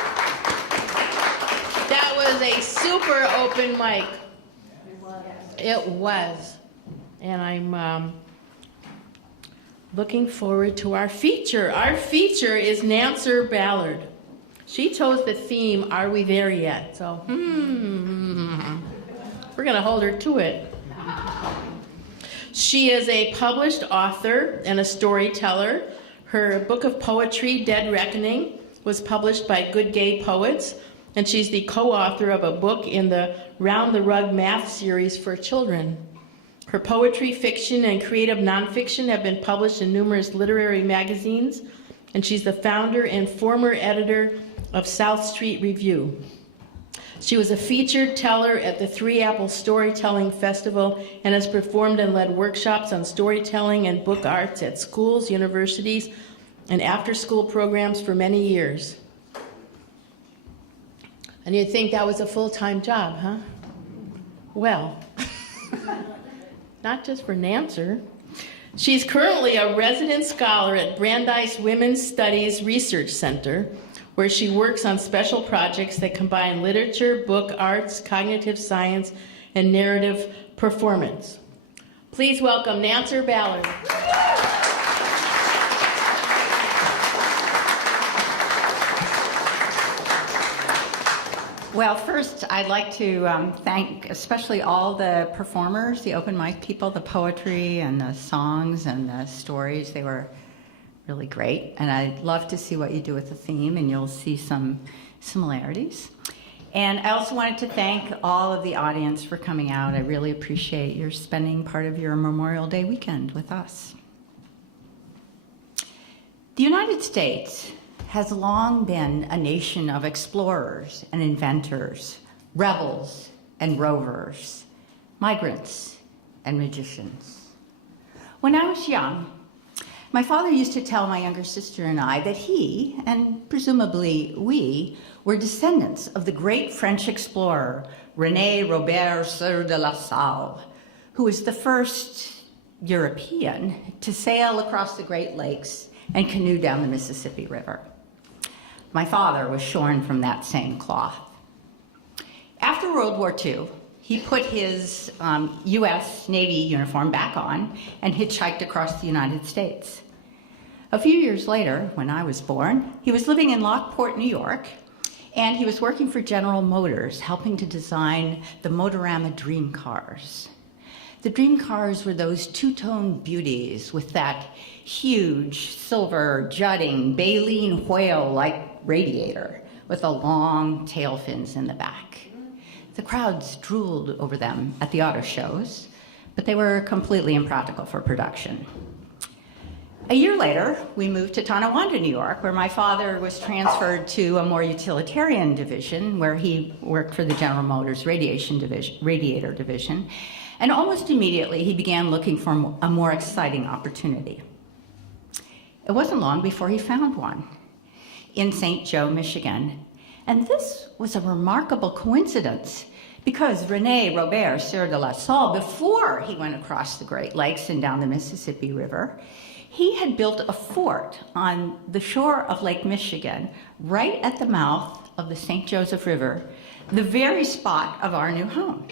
That was a super open mic. It was. And I'm looking forward to our feature. Our feature is Nancer Ballard. She chose the theme, Are We There Yet? So, we're going to hold her to it. She is a published author and a storyteller. Her book of poetry, Dead Reckoning, was published by Good Gay Poets, and she's the co-author of a book in the Round the Rug Math series for children. Her poetry, fiction, and creative nonfiction have been published in numerous literary magazines, and she's the founder and former editor of South Street Review. She was a featured teller at the Three Apple Storytelling Festival and has performed and led workshops on storytelling and book arts at schools, universities, and after-school programs for many years. And you'd think that was a full-time job, huh? Well, not just for Nancer. She's currently a resident scholar at Brandeis Women's Studies Research Center, where she works on special projects that combine literature, book arts, cognitive science, and narrative performance. Please welcome Nancer Ballard. Well, first, I'd like to thank especially all the performers, the open mic people, the poetry and the songs and the stories. They were really great, and I'd love to see what you do with the theme, and you'll see some similarities. And I also wanted to thank all of the audience for coming out. I really appreciate your spending part of your Memorial Day weekend with us. The United States has long been a nation of explorers and inventors, rebels and rovers, migrants and magicians. When I was young, my father used to tell my younger sister and I that he, and presumably we, were descendants of the great French explorer, René Robert Sieur de La Salle, who was the first European to sail across the Great Lakes and canoe down the Mississippi River. My father was shorn from that same cloth. After World War II, he put his U.S. Navy uniform back on and hitchhiked across the United States. A few years later, when I was born, he was living in Lockport, New York, and he was working for General Motors, helping to design the Motorama dream cars. The dream cars were those two-tone beauties with that huge, silver, jutting, baleen whale-like radiator with the long tail fins in the back. The crowds drooled over them at the auto shows, but they were completely impractical for production. A year later, we moved to Tonawanda, New York, where my father was transferred to a more utilitarian division, where he worked for the General Motors radiator division, and almost immediately he began looking for a more exciting opportunity. It wasn't long before he found one in St. Joe, Michigan, and this was a remarkable coincidence because René Robert Sieur de la Salle, before he went across the Great Lakes and down the Mississippi River, he had built a fort on the shore of Lake Michigan, right at the mouth of the St. Joseph River, the very spot of our new home.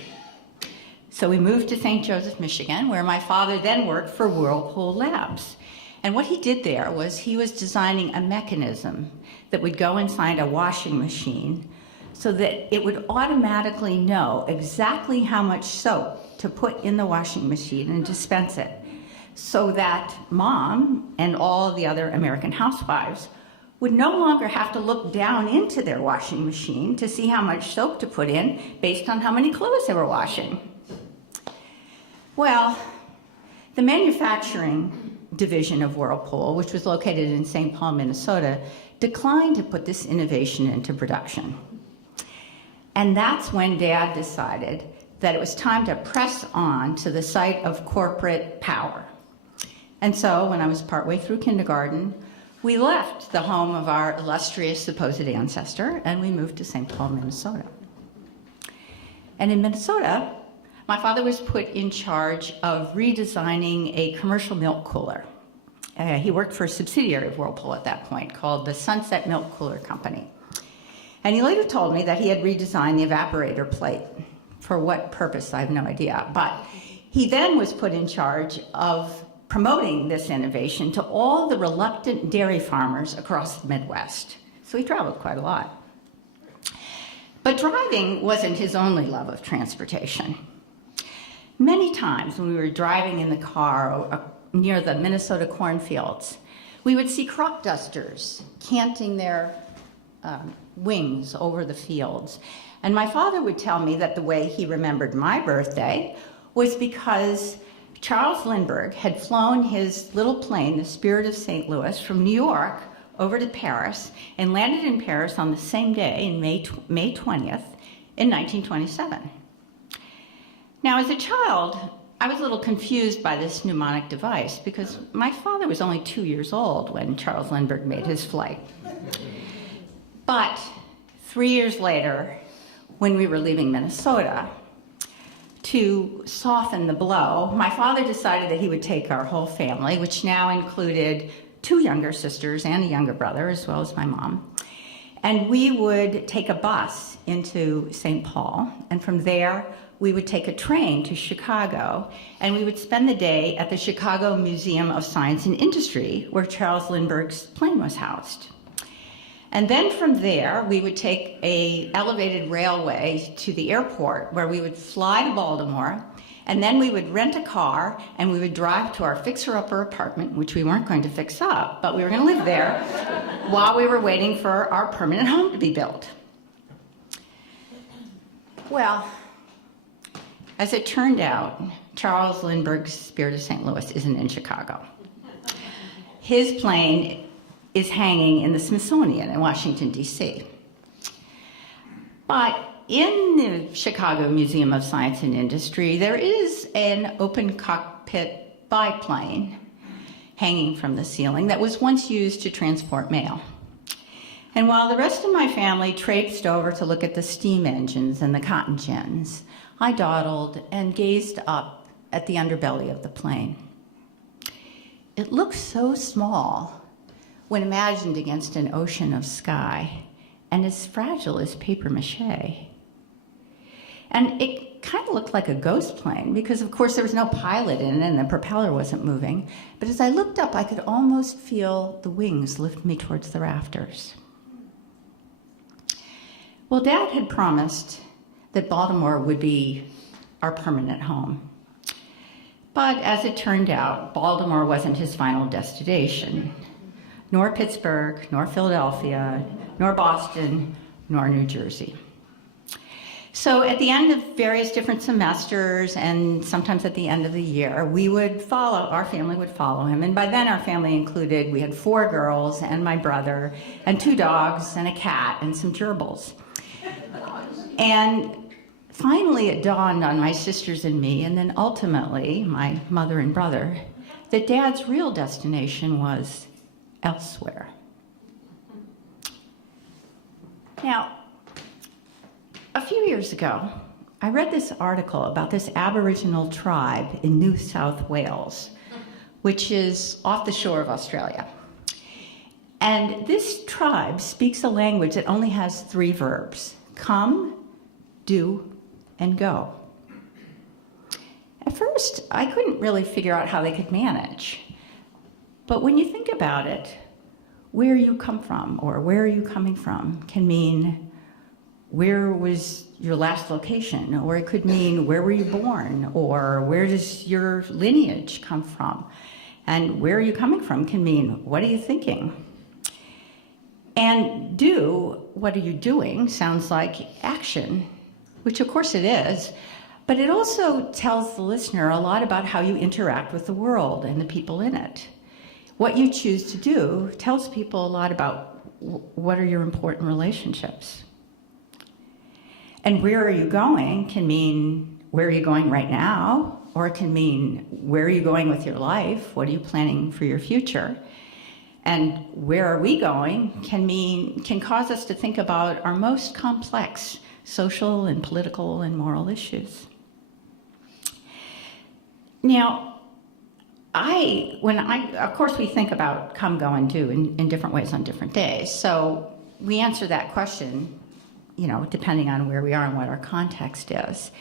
So we moved to St. Joseph, Michigan, where my father then worked for Whirlpool Labs. And what he did there was he was designing a mechanism that would go inside a washing machine so that it would automatically know exactly how much soap to put in the washing machine and dispense it, so that mom and all the other American housewives would no longer have to look down into their washing machine to see how much soap to put in based on how many clothes they were washing. Well, the manufacturing division of Whirlpool, which was located in St. Paul, Minnesota, declined to put this innovation into production. And that's when Dad decided that it was time to press on to the site of corporate power. And so, when I was partway through kindergarten, we left the home of our illustrious supposed ancestor, and we moved to St. Paul, Minnesota. And in Minnesota, my father was put in charge of redesigning a commercial milk cooler. He worked for a subsidiary of Whirlpool at that point called the Sunset Milk Cooler Company. And he later told me that he had redesigned the evaporator plate. For what purpose, I have no idea. But he then was put in charge of promoting this innovation to all the reluctant dairy farmers across the Midwest. So he traveled quite a lot. But driving wasn't his only love of transportation. Many times when we were driving in the car near the Minnesota cornfields, we would see crop dusters canting their wings over the fields. And my father would tell me that the way he remembered my birthday was because Charles Lindbergh had flown his little plane, the Spirit of St. Louis, from New York over to Paris and landed in Paris on the same day, in May 20th, in 1927. Now, as a child, I was a little confused by this mnemonic device because my father was only 2 years old when Charles Lindbergh made his flight. But 3 years later, when we were leaving Minnesota, to soften the blow, my father decided that he would take our whole family, which now included 2 younger sisters and a younger brother, as well as my mom, and we would take a bus into St. Paul, and from there, we would take a train to Chicago, and we would spend the day at the Chicago Museum of Science and Industry, where Charles Lindbergh's plane was housed. And then from there, we would take an elevated railway to the airport, where we would fly to Baltimore, and then we would rent a car, and we would drive to our fixer-upper apartment, which we weren't going to fix up, but we were going to live there while we were waiting for our permanent home to be built. Well, as it turned out, Charles Lindbergh's Spirit of St. Louis isn't in Chicago. His plane is hanging in the Smithsonian in Washington, D.C. But in the Chicago Museum of Science and Industry, there is an open cockpit biplane hanging from the ceiling that was once used to transport mail. And while the rest of my family traipsed over to look at the steam engines and the cotton gins, I dawdled and gazed up at the underbelly of the plane. It looks so small when imagined against an ocean of sky, and as fragile as paper mache. And it kind of looked like a ghost plane because, of course, there was no pilot in it and the propeller wasn't moving. But as I looked up, I could almost feel the wings lift me towards the rafters. Well, Dad had promised that Baltimore would be our permanent home. But as it turned out, Baltimore wasn't his final destination, nor Pittsburgh, nor Philadelphia, nor Boston, nor New Jersey. So at the end of various different semesters and sometimes at the end of the year, our family would follow him. And by then our family included, we had 4 girls and my brother and 2 dogs and a cat and some gerbils. And finally it dawned on my sisters and me, and then ultimately my mother and brother, that Dad's real destination was elsewhere. Now, a few years ago, I read this article about this Aboriginal tribe in New South Wales, which is off the shore of Australia. And this tribe speaks a language that only has 3 verbs: come, do, and go. At first, I couldn't really figure out how they could manage. But when you think about it, where you come from or where are you coming from can mean where was your last location, or it could mean where were you born, or where does your lineage come from. And where are you coming from can mean what are you thinking. And do, what are you doing, sounds like action, which of course it is, but it also tells the listener a lot about how you interact with the world and the people in it. What you choose to do tells people a lot about what are your important relationships. And where are you going can mean where are you going right now, or it can mean where are you going with your life, what are you planning for your future. And where are we going can cause us to think about our most complex social and political and moral issues. Now, of course we think about come, go, and do in different ways on different days. So we answer that question, depending on where we are and what our context is.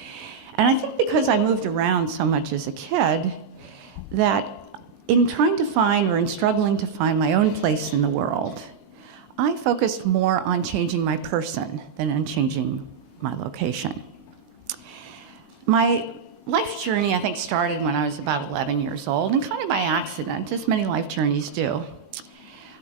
And I think because I moved around so much as a kid, that in trying to find or in struggling to find my own place in the world, I focused more on changing my person than on changing my location. My life journey, I think, started when I was about 11 years old, and kind of by accident, as many life journeys do.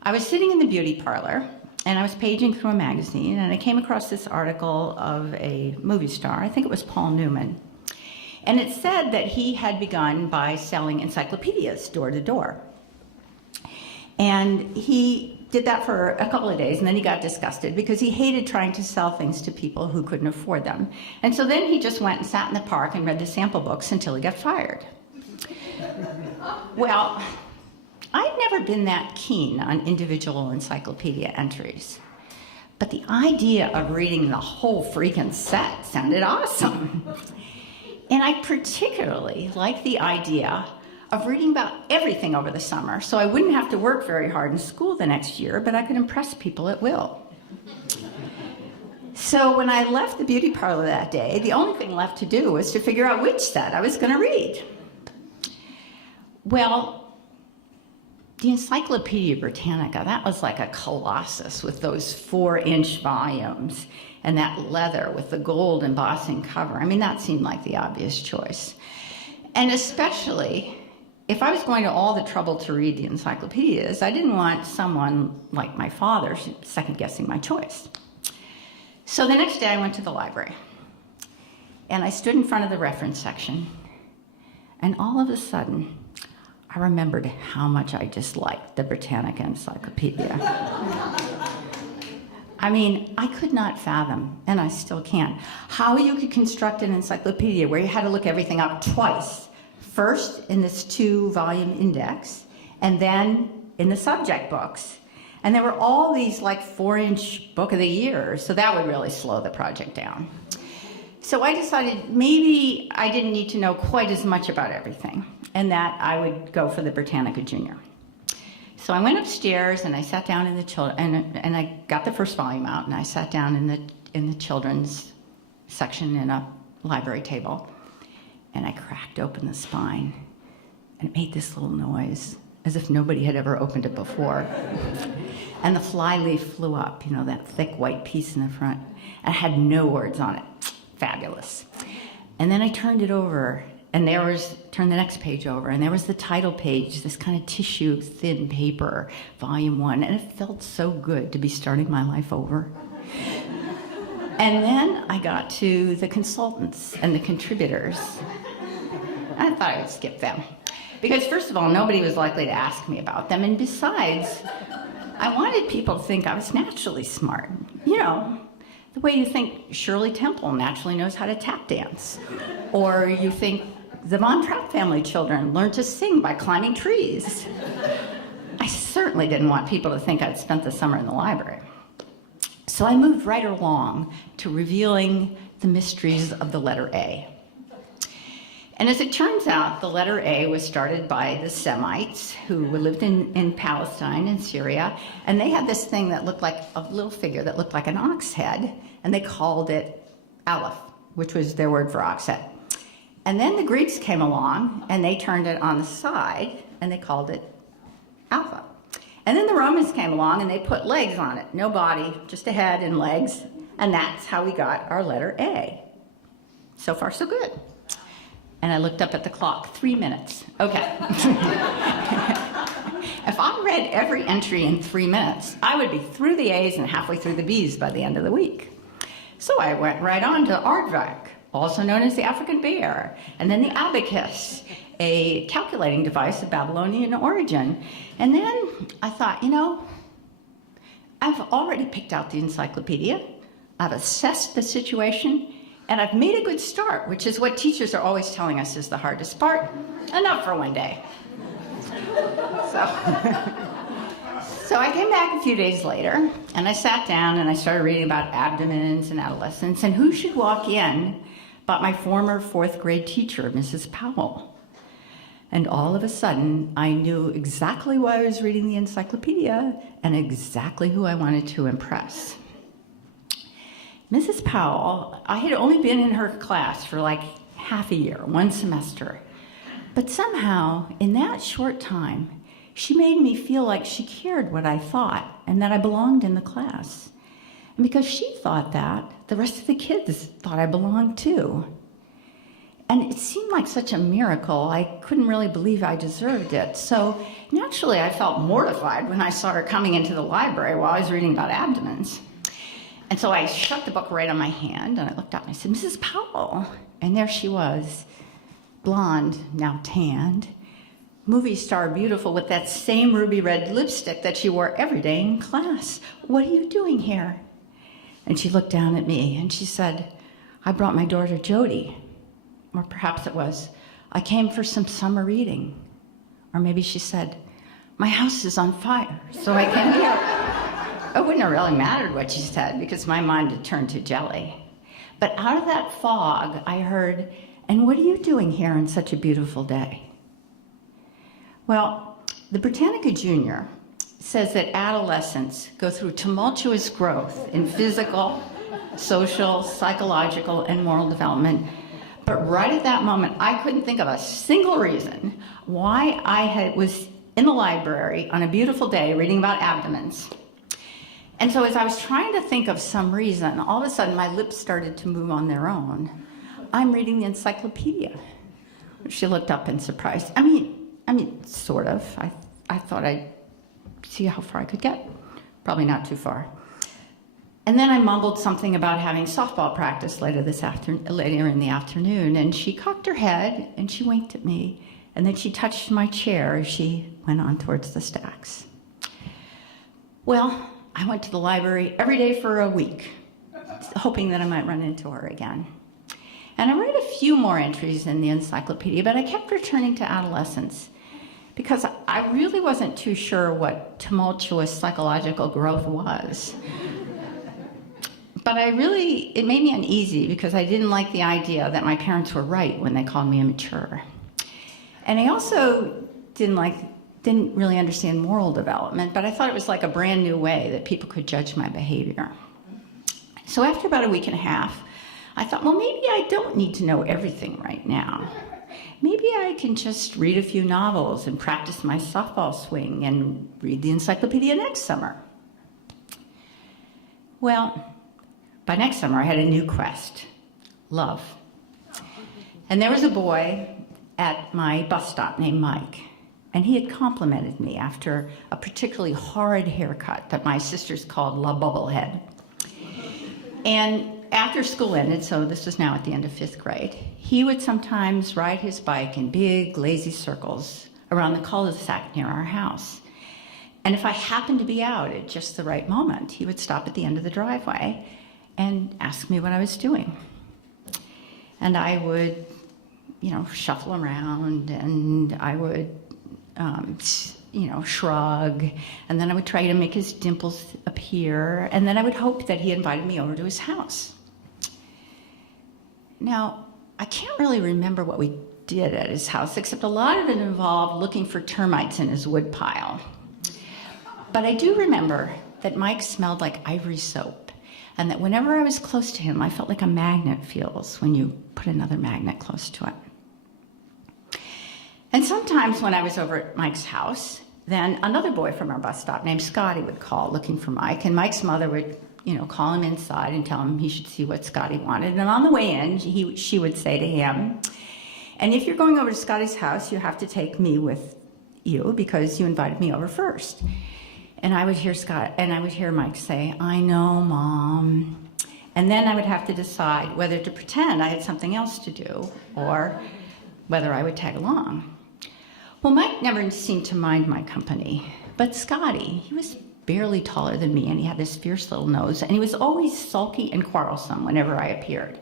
I was sitting in the beauty parlor, and I was paging through a magazine, and I came across this article of a movie star. I think it was Paul Newman. And it said that he had begun by selling encyclopedias door to door. And he did that for a couple of days, and then he got disgusted because he hated trying to sell things to people who couldn't afford them. And so then he just went and sat in the park and read the sample books until he got fired. Well, I'd never been that keen on individual encyclopedia entries. But the idea of reading the whole freaking set sounded awesome. And I particularly liked the idea of reading about everything over the summer, so I wouldn't have to work very hard in school the next year, but I could impress people at will. So when I left the beauty parlor that day, the only thing left to do was to figure out which set I was going to read. Well, the Encyclopedia Britannica, that was like a colossus with those 4-inch volumes and that leather with the gold embossing cover. I mean, that seemed like the obvious choice. And especially, if I was going to all the trouble to read the encyclopedias, I didn't want someone like my father second-guessing my choice. So the next day I went to the library, and I stood in front of the reference section, and all of a sudden, I remembered how much I disliked the Britannica Encyclopedia. I mean, I could not fathom, and I still can't, how you could construct an encyclopedia where you had to look everything up twice. First in this 2-volume index, and then in the subject books. And there were all these like 4-inch book of the year, so that would really slow the project down. So I decided maybe I didn't need to know quite as much about everything, and that I would go for the Britannica Junior. So I went upstairs and I sat down in the and I got the first volume out, and I sat down in the children's section in a library table, and I cracked open the spine, and it made this little noise as if nobody had ever opened it before. And the flyleaf flew up, you know, that thick white piece in the front, and it had no words on it. Fabulous. And then I turned it over, and turned the next page over, and there was the title page, this kind of tissue thin paper, volume 1, and it felt so good to be starting my life over. And then I got to the consultants and the contributors. I thought I would skip them. Because first of all, nobody was likely to ask me about them, and besides, I wanted people to think I was naturally smart. You know, the way you think Shirley Temple naturally knows how to tap dance. Or you think the Von Trapp family children learned to sing by climbing trees. I certainly didn't want people to think I'd spent the summer in the library. So I moved right along to revealing the mysteries of the letter A. And as it turns out, the letter A was started by the Semites who lived in Palestine and Syria, and they had this thing that looked like a little figure that looked like an ox head, and they called it Aleph, which was their word for ox head. And then the Greeks came along, and they turned it on the side, and they called it Alpha. And then the Romans came along, and they put legs on it. No body, just a head and legs, and that's how we got our letter A. So far, so good. And I looked up at the clock, 3 minutes. Okay. If I read every entry in 3 minutes, I would be through the A's and halfway through the B's by the end of the week. So I went right on to aardvark, also known as the African bear, and then the abacus, a calculating device of Babylonian origin. And then I thought, you know, I've already picked out the encyclopedia, I've assessed the situation, and I've made a good start, which is what teachers are always telling us is the hardest part. Enough for one day. So I came back a few days later, and I sat down and I started reading about abdomens and adolescence, and who should walk in but my former 4th grade teacher, Mrs. Powell. And all of a sudden, I knew exactly why I was reading the encyclopedia and exactly who I wanted to impress. Mrs. Powell, I had only been in her class for like half a year, 1 semester. But somehow, in that short time, she made me feel like she cared what I thought and that I belonged in the class. And because she thought that, the rest of the kids thought I belonged too. And it seemed like such a miracle, I couldn't really believe I deserved it. So naturally, I felt mortified when I saw her coming into the library while I was reading about abdomens. And so I shut the book right on my hand, and I looked up and I said, Mrs. Powell. And there she was, blonde, now tanned, movie star beautiful with that same ruby red lipstick that she wore every day in class. What are you doing here? And she looked down at me and she said, I brought my daughter Jody. Or perhaps it was, I came for some summer reading. Or maybe she said, my house is on fire, so I came here. It wouldn't have really mattered what she said because my mind had turned to jelly. But out of that fog, I heard, and what are you doing here on such a beautiful day? Well, the Britannica Junior says that adolescents go through tumultuous growth in physical, social, psychological, and moral development. But right at that moment, I couldn't think of a single reason why I was in the library on a beautiful day reading about abdomens. And so as I was trying to think of some reason, all of a sudden my lips started to move on their own. I'm reading the encyclopedia. She looked up in surprise. I mean, sort of. I thought I'd see how far I could get. Probably not too far. And then I mumbled something about having softball practice later in the afternoon, and she cocked her head and she winked at me, and then she touched my chair as she went on towards the stacks. Well, I went to the library every day for a week, hoping that I might run into her again. And I read a few more entries in the encyclopedia, but I kept returning to adolescence because I really wasn't too sure what tumultuous psychological growth was. But it made me uneasy because I didn't like the idea that my parents were right when they called me immature. And I also didn't really understand moral development, but I thought it was like a brand new way that people could judge my behavior. So after about a week and a half, I thought, well, maybe I don't need to know everything right now. Maybe I can just read a few novels and practice my softball swing and read the encyclopedia next summer. Well, by next summer, I had a new quest, love. And there was a boy at my bus stop named Mike, and he had complimented me after a particularly horrid haircut that my sisters called La Bubblehead. And after school ended, so this was now at the end of 5th grade, he would sometimes ride his bike in big, lazy circles around the cul-de-sac near our house. And if I happened to be out at just the right moment, he would stop at the end of the driveway and ask me what I was doing. And I would, shuffle around, and I would, shrug, and then I would try to make his dimples appear, and then I would hope that he invited me over to his house. Now, I can't really remember what we did at his house, except a lot of it involved looking for termites in his wood pile. But I do remember that Mike smelled like ivory soap, and that whenever I was close to him, I felt like a magnet feels when you put another magnet close to it. And sometimes when I was over at Mike's house, then another boy from our bus stop named Scotty would call looking for Mike, and Mike's mother would, call him inside and tell him he should see what Scotty wanted. And on the way in, she would say to him, "And if you're going over to Scotty's house, you have to take me with you because you invited me over first." And I would hear Mike say, "I know, Mom." And then I would have to decide whether to pretend I had something else to do or whether I would tag along. Well, Mike never seemed to mind my company, but Scotty, he was barely taller than me, and he had this fierce little nose, and he was always sulky and quarrelsome whenever I appeared.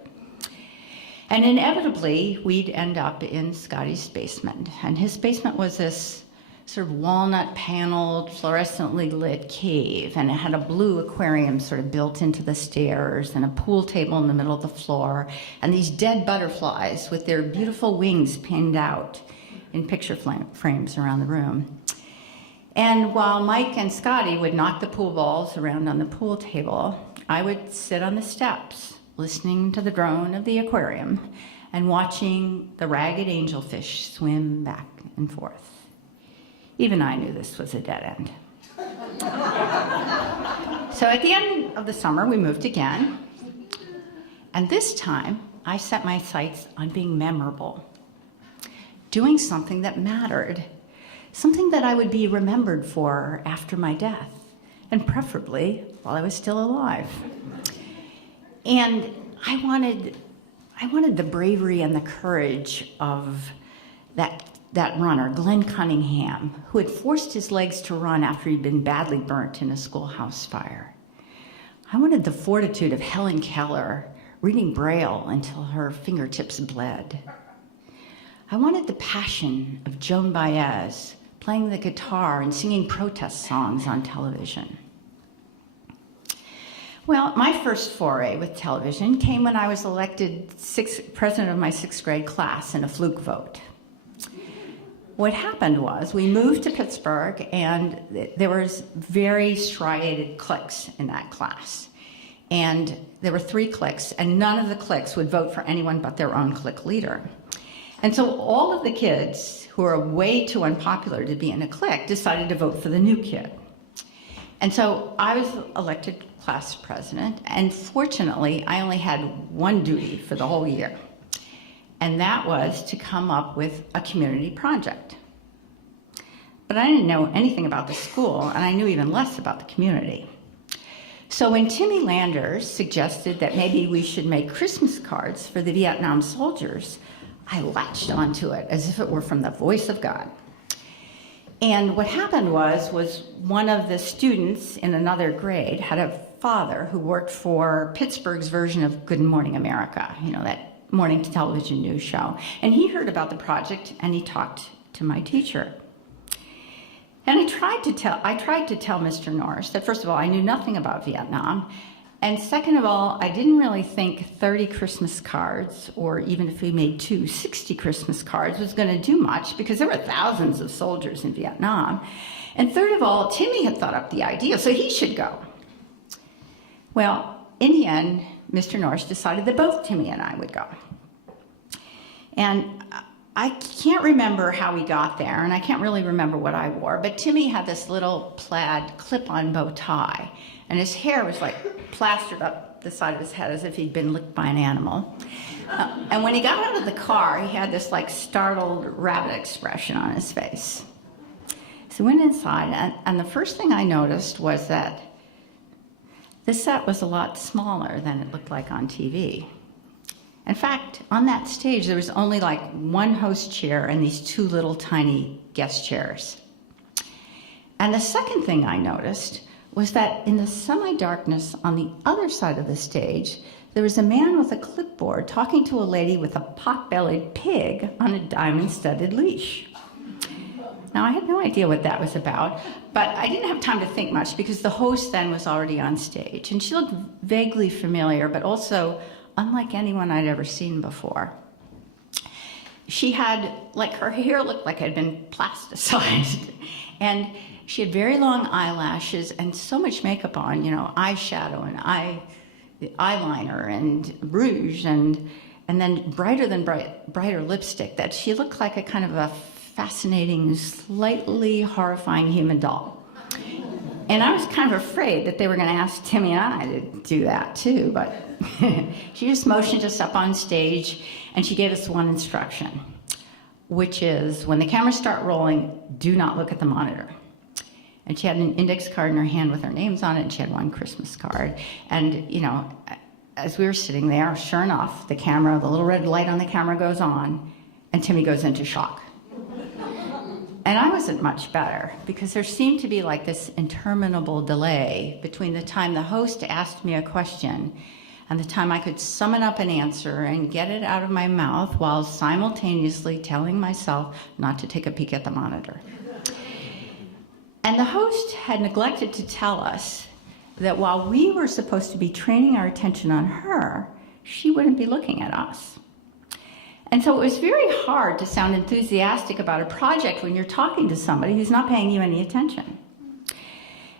And inevitably, we'd end up in Scotty's basement, and his basement was this sort of walnut-paneled, fluorescently lit cave, and it had a blue aquarium sort of built into the stairs, and a pool table in the middle of the floor, and these dead butterflies with their beautiful wings pinned out in picture frames around the room. And while Mike and Scotty would knock the pool balls around on the pool table, I would sit on the steps, listening to the drone of the aquarium and watching the ragged angelfish swim back and forth. Even I knew this was a dead end. So at the end of the summer, we moved again. And this time, I set my sights on being memorable, doing something that mattered, something that I would be remembered for after my death, and preferably while I was still alive. And I wanted the bravery and the courage of that runner, Glenn Cunningham, who had forced his legs to run after he'd been badly burnt in a schoolhouse fire. I wanted the fortitude of Helen Keller, reading Braille until her fingertips bled. I wanted the passion of Joan Baez, playing the guitar and singing protest songs on television. Well, my first foray with television came when I was elected president of my 6th grade class in a fluke vote. What happened was we moved to Pittsburgh, and there was very striated cliques in that class. And there were 3 cliques, and none of the cliques would vote for anyone but their own clique leader. And so all of the kids who were way too unpopular to be in a clique decided to vote for the new kid. And so I was elected class president, and fortunately, I only had one duty for the whole year. And that was to come up with a community project. But I didn't know anything about the school, and I knew even less about the community. So when Timmy Landers suggested that maybe we should make Christmas cards for the Vietnam soldiers, I latched onto it as if it were from the voice of God. And what happened was one of the students in another grade had a father who worked for Pittsburgh's version of Good Morning America, that morning television news show. And he heard about the project, and he talked to my teacher. And I tried to tell Mr. Norris that, first of all, I knew nothing about Vietnam, And second of all, I didn't really think 30 Christmas cards, or even if we made 60 Christmas cards, was going to do much, because there were thousands of soldiers in Vietnam. And third of all, Timmy had thought up the idea, so he should go. Well, in the end, Mr. Norris decided that both Timmy and I would go. And I can't remember how we got there, and I can't really remember what I wore, but Timmy had this little plaid clip-on bow tie, and his hair was like plastered up the side of his head as if he'd been licked by an animal. And when he got out of the car, he had this like startled rabbit expression on his face. So we went inside, and the first thing I noticed was that the set was a lot smaller than it looked like on TV. In fact, on that stage, there was only like one host chair and these two little tiny guest chairs. And the second thing I noticed was that in the semi-darkness on the other side of the stage, there was a man with a clipboard talking to a lady with a pot-bellied pig on a diamond-studded leash. Now, I had no idea what that was about, but I didn't have time to think much because the host then was already on stage, and she looked vaguely familiar, but also unlike anyone I'd ever seen before. She had, like, her hair looked like it had been plasticized, and she had very long eyelashes and so much makeup on, you know, eyeshadow and eyeliner and rouge, and then brighter lipstick, that she looked like a kind of a fascinating, slightly horrifying human doll. And I was kind of afraid that they were going to ask Timmy and I to do that too, but she just motioned us up on stage, and she gave us one instruction, which is, when the cameras start rolling, do not look at the monitor. And she had an index card in her hand with our names on it, and she had one Christmas card. And, you know, as we were sitting there, sure enough, the little red light on the camera goes on, and Timmy goes into shock. And I wasn't much better, because there seemed to be like this interminable delay between the time the host asked me a question and the time I could summon up an answer and get it out of my mouth while simultaneously telling myself not to take a peek at the monitor. And the host had neglected to tell us that while we were supposed to be training our attention on her, she wouldn't be looking at us. And so it was very hard to sound enthusiastic about a project when you're talking to somebody who's not paying you any attention.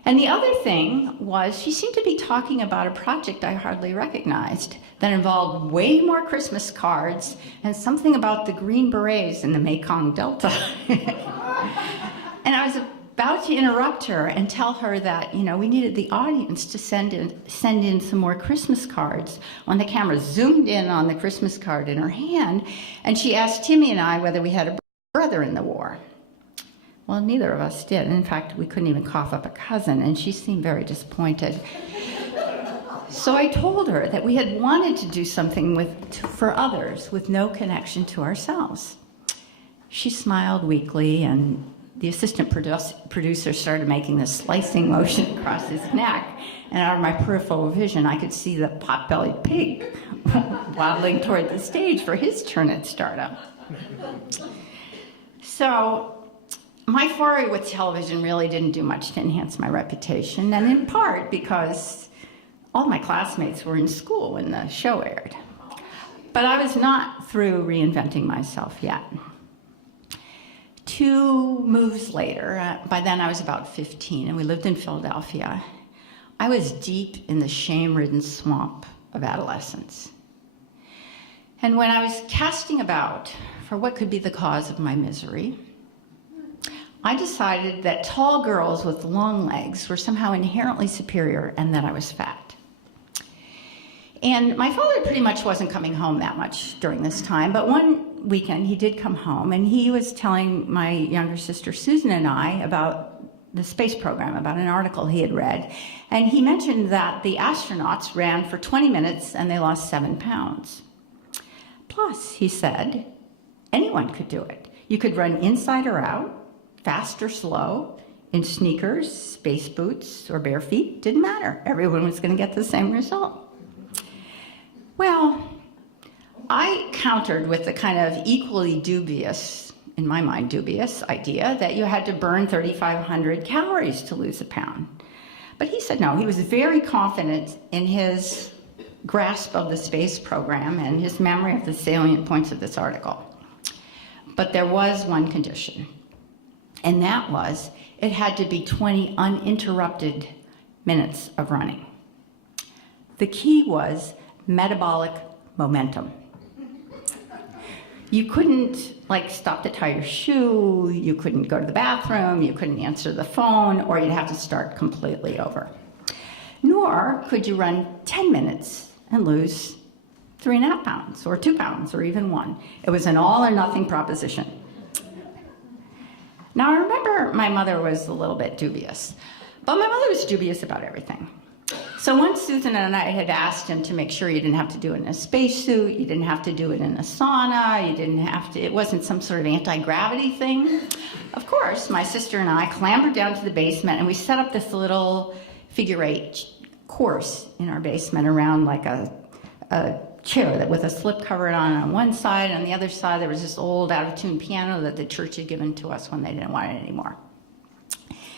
And the other thing was, she seemed to be talking about a project I hardly recognized that involved way more Christmas cards and something about the Green Berets in the Mekong Delta. And I was about to interrupt her and tell her that, you know, we needed the audience to send in some more Christmas cards when the camera zoomed in on the Christmas card in her hand, and she asked Timmy and I whether we had a brother in the war. Well, neither of us did. In fact, we couldn't even cough up a cousin, and she seemed very disappointed. So I told her that we had wanted to do something for others with no connection to ourselves. She smiled weakly, and the assistant producer started making this slicing motion across his neck, and out of my peripheral vision, I could see the pot-bellied pig waddling toward the stage for his turn at stardom. So my foray with television really didn't do much to enhance my reputation, and in part because all my classmates were in school when the show aired. But I was not through reinventing myself yet. 2 moves later, by then I was about 15, and we lived in Philadelphia. I was deep in the shame-ridden swamp of adolescence. And when I was casting about for what could be the cause of my misery, I decided that tall girls with long legs were somehow inherently superior, and that I was fat. And my father pretty much wasn't coming home that much during this time, but one weekend he did come home, and he was telling my younger sister Susan and I about the space program, about an article he had read. And he mentioned that the astronauts ran for 20 minutes and they lost 7 pounds. Plus, he said, anyone could do it. You could run inside or out, fast or slow, in sneakers, space boots, or bare feet, didn't matter. Everyone was going to get the same result. Well, I countered with the kind of equally dubious, in my mind dubious, idea that you had to burn 3,500 calories to lose a pound. But he said no. He was very confident in his grasp of the space program and his memory of the salient points of this article. But there was one condition, and that was it had to be 20 uninterrupted minutes of running. The key was metabolic momentum. You couldn't stop to tie your shoe, you couldn't go to the bathroom, you couldn't answer the phone, or you'd have to start completely over. Nor could you run 10 minutes and lose 3.5 pounds or 2 pounds or even 1. It was an all or nothing proposition. Now I remember my mother was a little bit dubious, but my mother was dubious about everything. So once Susan and I had asked him to make sure you didn't have to do it in a spacesuit, you didn't have to do it in a sauna, you didn't have to, it wasn't some sort of anti-gravity thing. Of course, my sister and I clambered down to the basement and we set up this little figure-8 course in our basement around like a chair that with a slip cover on one side, and on the other side there was this old out-of-tune piano that the church had given to us when they didn't want it anymore.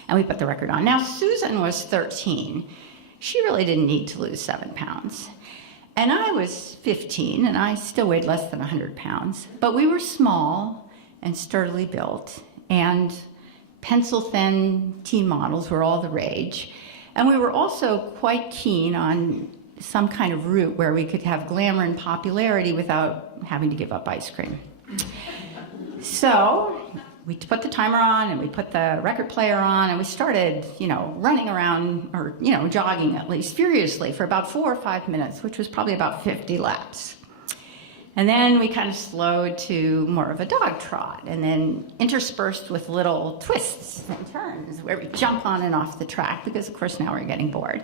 And we put the record on. Now Susan was 13. She really didn't need to lose 7 pounds. And I was 15, and I still weighed less than 100 pounds. But we were small and sturdily built, and pencil-thin teen models were all the rage. And we were also quite keen on some kind of route where we could have glamour and popularity without having to give up ice cream. So we put the timer on and we put the record player on and we started, running around or, jogging at least furiously for about 4 or 5 minutes, which was probably about 50 laps. And then we kind of slowed to more of a dog trot and then interspersed with little twists and turns where we jump on and off the track because, of course, now we're getting bored.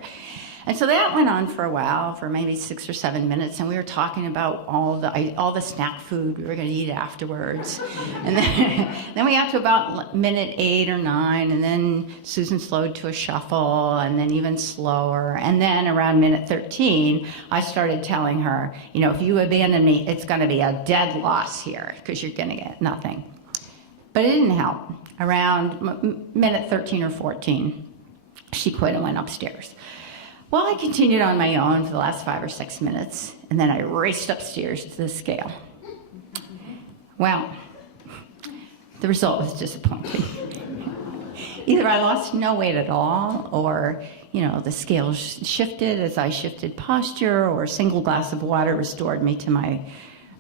And so that went on for a while, for maybe 6 or 7 minutes, and we were talking about all the snack food we were going to eat afterwards. And then we got to about minute 8 or 9, and then Susan slowed to a shuffle, and then even slower. And then around minute 13, I started telling her, if you abandon me, it's going to be a dead loss here, because you're going to get nothing. But it didn't help. Around minute 13 or 14, she quit and went upstairs. Well, I continued on my own for the last 5 or 6 minutes, and then I raced upstairs to the scale. Well, the result was disappointing. Either I lost no weight at all, or, the scale shifted as I shifted posture, or a single glass of water restored me to my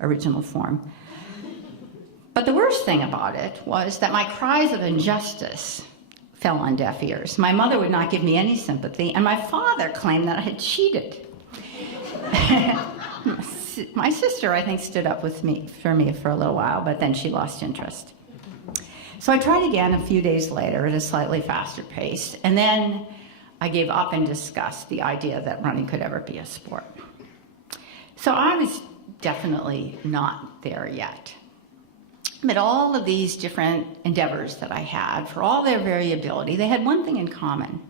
original form. But the worst thing about it was that my cries of injustice fell on deaf ears. My mother would not give me any sympathy, and my father claimed that I had cheated. My sister, I think, stood up for me for a little while, but then she lost interest. So I tried again a few days later at a slightly faster pace, and then I gave up in disgust the idea that running could ever be a sport. So I was definitely not there yet. But all of these different endeavors that I had, for all their variability, they had one thing in common,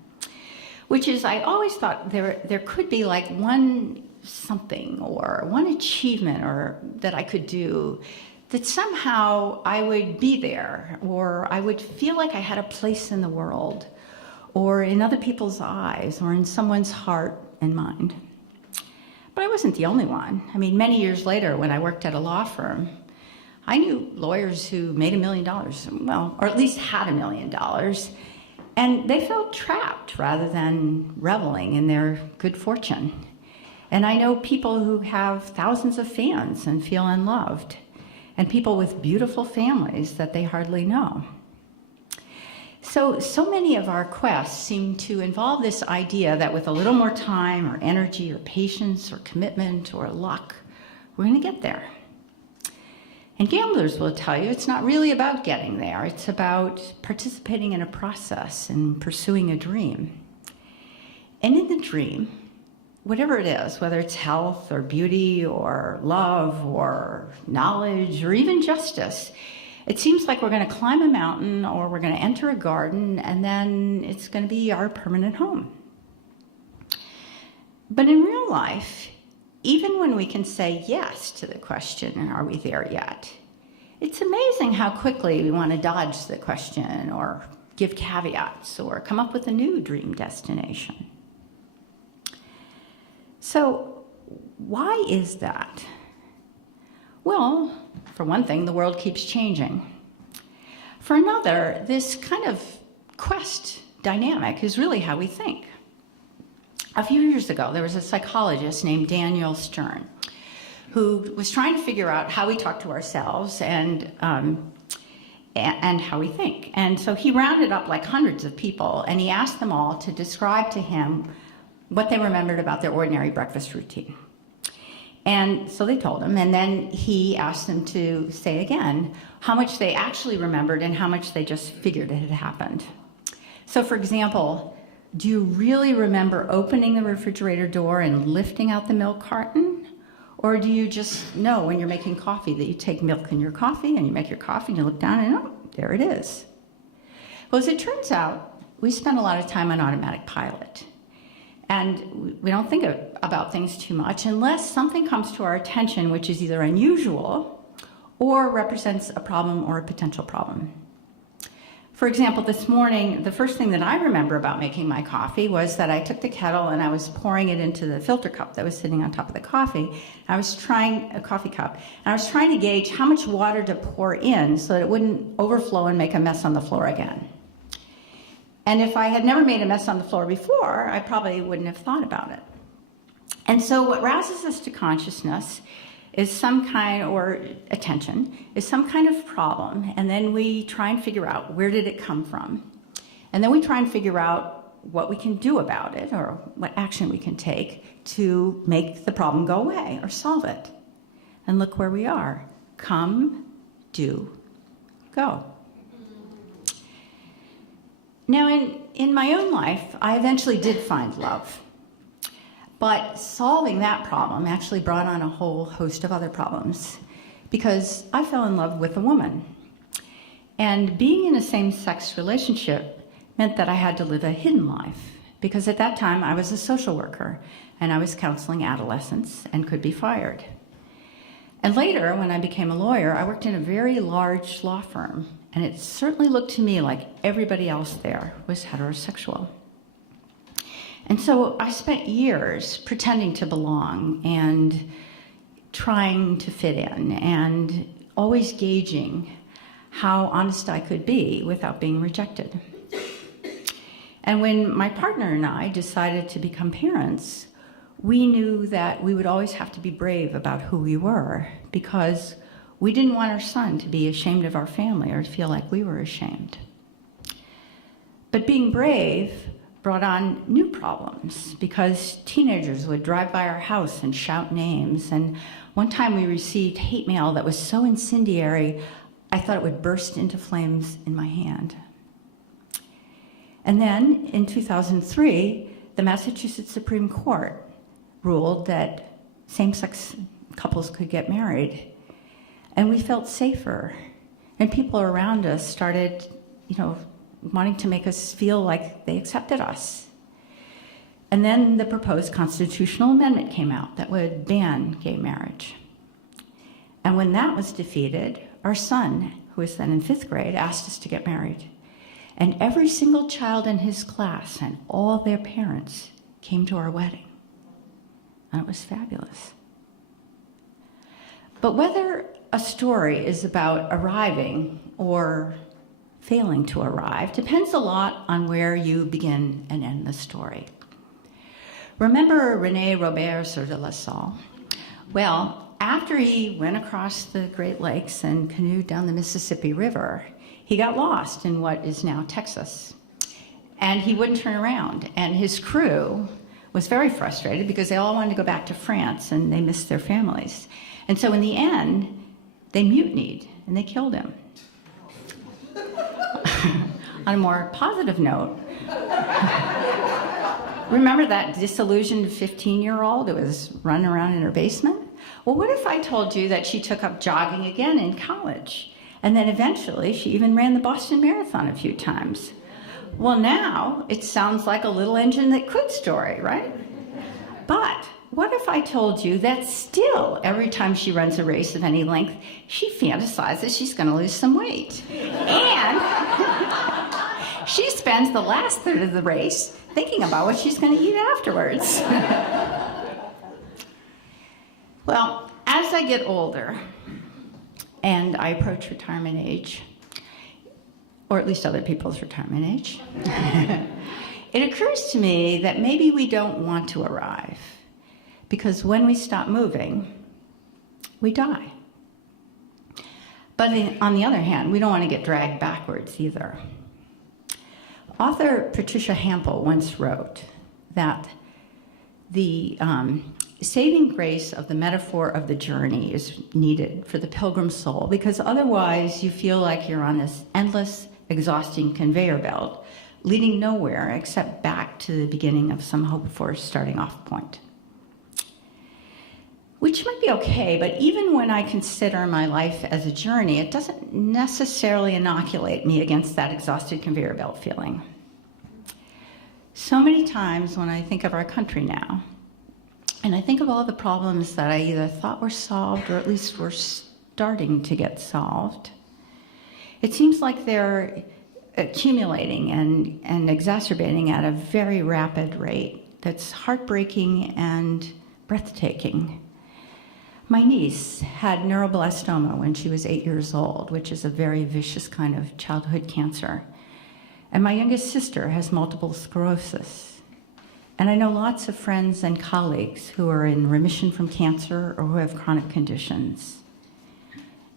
which is I always thought there could be like one something or one achievement or that I could do that somehow I would be there, or I would feel like I had a place in the world, or in other people's eyes, or in someone's heart and mind. But I wasn't the only one. I mean, many years later, when I worked at a law firm, I knew lawyers who made $1 million, well, or at least had $1 million, and they felt trapped rather than reveling in their good fortune. And I know people who have thousands of fans and feel unloved, and people with beautiful families that they hardly know. So many of our quests seem to involve this idea that with a little more time or energy or patience or commitment or luck, we're going to get there. And gamblers will tell you it's not really about getting there. It's about participating in a process and pursuing a dream. And in the dream, whatever it is, whether it's health or beauty or love or knowledge or even justice, it seems like we're going to climb a mountain or we're going to enter a garden and then it's going to be our permanent home. But in real life, even when we can say yes to the question, are we there yet? It's amazing how quickly we want to dodge the question or give caveats or come up with a new dream destination. So why is that? Well, for one thing, the world keeps changing. For another, this kind of quest dynamic is really how we think. A few years ago, there was a psychologist named Daniel Stern who was trying to figure out how we talk to ourselves and how we think. And so he rounded up like hundreds of people, and he asked them all to describe to him what they remembered about their ordinary breakfast routine. And so they told him, and then he asked them to say again how much they actually remembered and how much they just figured it had happened. So for example, do you really remember opening the refrigerator door and lifting out the milk carton? Or do you just know when you're making coffee that you take milk in your coffee and you make your coffee and you look down and oh, there it is. Well, as it turns out, we spend a lot of time on automatic pilot. And we don't think about things too much unless something comes to our attention which is either unusual or represents a problem or a potential problem. For example, this morning, the first thing that I remember about making my coffee was that I took the kettle and I was pouring it into the filter cup that was sitting on top of the coffee. I was trying a coffee cup, and I was trying to gauge how much water to pour in so that it wouldn't overflow and make a mess on the floor again. And if I had never made a mess on the floor before, I probably wouldn't have thought about it. And so what rouses us to consciousness is some kind, or attention, is some kind of problem, and then we try and figure out where did it come from. And then we try and figure out what we can do about it, or what action we can take to make the problem go away or solve it. And look where we are. Come, do, go. Now, in my own life, I eventually did find love. But solving that problem actually brought on a whole host of other problems because I fell in love with a woman. And being in a same-sex relationship meant that I had to live a hidden life because at that time I was a social worker and I was counseling adolescents and could be fired. And later, when I became a lawyer, I worked in a very large law firm, and it certainly looked to me like everybody else there was heterosexual. And so I spent years pretending to belong and trying to fit in and always gauging how honest I could be without being rejected. And when my partner and I decided to become parents, we knew that we would always have to be brave about who we were because we didn't want our son to be ashamed of our family or to feel like we were ashamed. But being brave brought on new problems because teenagers would drive by our house and shout names. And one time we received hate mail that was so incendiary, I thought it would burst into flames in my hand. And then in 2003, the Massachusetts Supreme Court ruled that same-sex couples could get married. And we felt safer. And people around us started, wanting to make us feel like they accepted us. And then the proposed constitutional amendment came out that would ban gay marriage. And when that was defeated, our son, who was then in 5th grade, asked us to get married. And every single child in his class and all their parents came to our wedding. And it was fabulous. But whether a story is about arriving or failing to arrive depends a lot on where you begin and end the story. Remember René Robert de La Salle? Well, after he went across the Great Lakes and canoed down the Mississippi River, he got lost in what is now Texas. And he wouldn't turn around. And his crew was very frustrated because they all wanted to go back to France and they missed their families. And so in the end, they mutinied and they killed him. On a more positive note, remember that disillusioned 15-year-old who was running around in her basement? Well, what if I told you that she took up jogging again in college? And then eventually she even ran the Boston Marathon a few times. Well, now it sounds like a little engine that could story, right? But what if I told you that still, every time she runs a race of any length, she fantasizes she's going to lose some weight? And She spends the last third of the race thinking about what she's going to eat afterwards. Well, as I get older and I approach retirement age, or at least other people's retirement age, it occurs to me that maybe we don't want to arrive, because when we stop moving, we die. But on the other hand, we don't want to get dragged backwards either. Author Patricia Hampel once wrote that the saving grace of the metaphor of the journey is needed for the pilgrim soul, because otherwise you feel like you're on this endless, exhausting conveyor belt, leading nowhere except back to the beginning of some hoped-for starting off point. Which might be okay, but even when I consider my life as a journey, it doesn't necessarily inoculate me against that exhausted conveyor belt feeling. So many times when I think of our country now, and I think of all the problems that I either thought were solved or at least were starting to get solved, it seems like they're accumulating and exacerbating at a very rapid rate that's heartbreaking and breathtaking. My niece had neuroblastoma when she was 8 years old, which is a very vicious kind of childhood cancer. And my youngest sister has multiple sclerosis. And I know lots of friends and colleagues who are in remission from cancer or who have chronic conditions.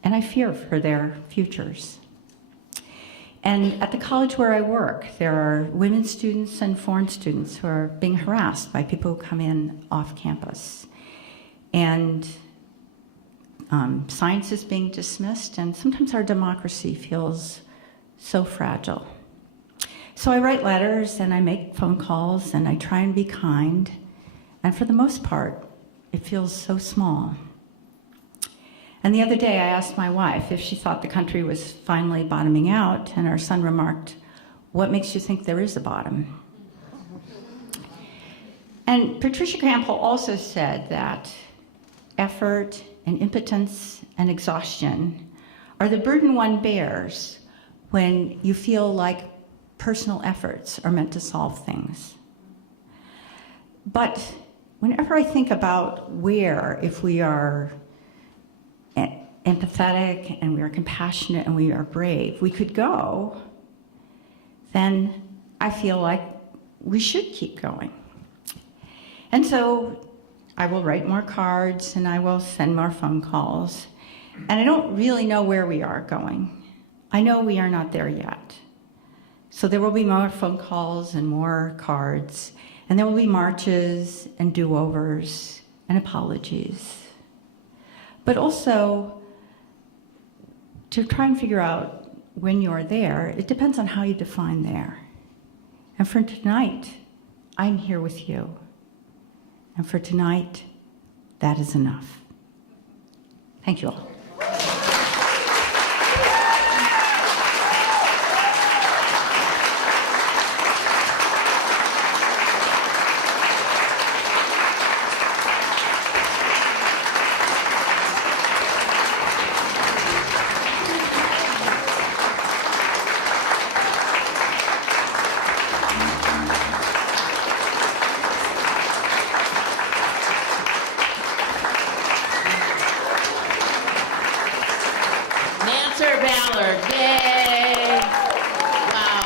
And I fear for their futures. And at the college where I work, there are women students and foreign students who are being harassed by people who come in off campus. And science is being dismissed, and sometimes our democracy feels so fragile. So I write letters and I make phone calls and I try and be kind. And for the most part, it feels so small. And the other day I asked my wife if she thought the country was finally bottoming out, and our son remarked, "What makes you think there is a bottom?" And Patricia Campbell also said that effort and impotence and exhaustion are the burden one bears when you feel like personal efforts are meant to solve things. But whenever I think about where, if we are empathetic and we are compassionate and we are brave, we could go, then I feel like we should keep going. And so I will write more cards and I will send more phone calls. And I don't really know where we are going. I know we are not there yet. So there will be more phone calls and more cards, and there will be marches and do-overs and apologies. But also, to try and figure out when you're there, it depends on how you define there. And for tonight, I'm here with you. And for tonight, that is enough. Thank you all. Nancer Ballard, yay! Wow.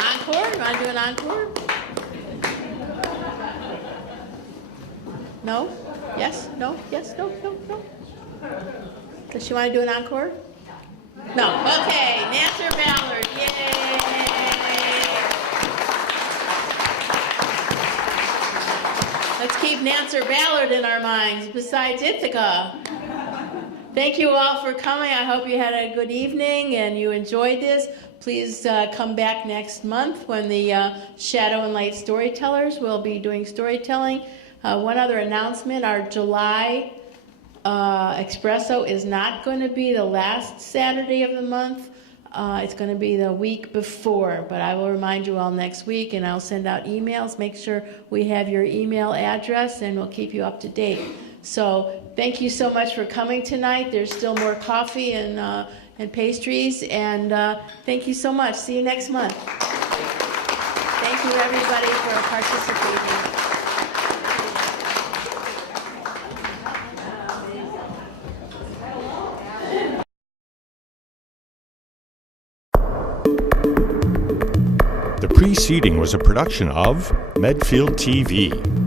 Encore? You want to do an encore? No? Yes? No? Yes? No? No? No? Does she want to do an encore? No. Okay, Nancer Ballard, yay! Let's keep Nancer Ballard in our minds besides Ithaca. Thank you all for coming. I hope you had a good evening and you enjoyed this. Please come back next month when the Shadow and Light Storytellers will be doing storytelling. One other announcement, our July Expresso is not going to be the last Saturday of the month. It's going to be the week before, but I will remind you all next week, and I'll send out emails. Make sure we have your email address, and we'll keep you up to date. So thank you so much for coming tonight. There's still more coffee and pastries, and thank you so much. See you next month. Thank you, everybody, for participating. The preceding was a production of Medfield TV.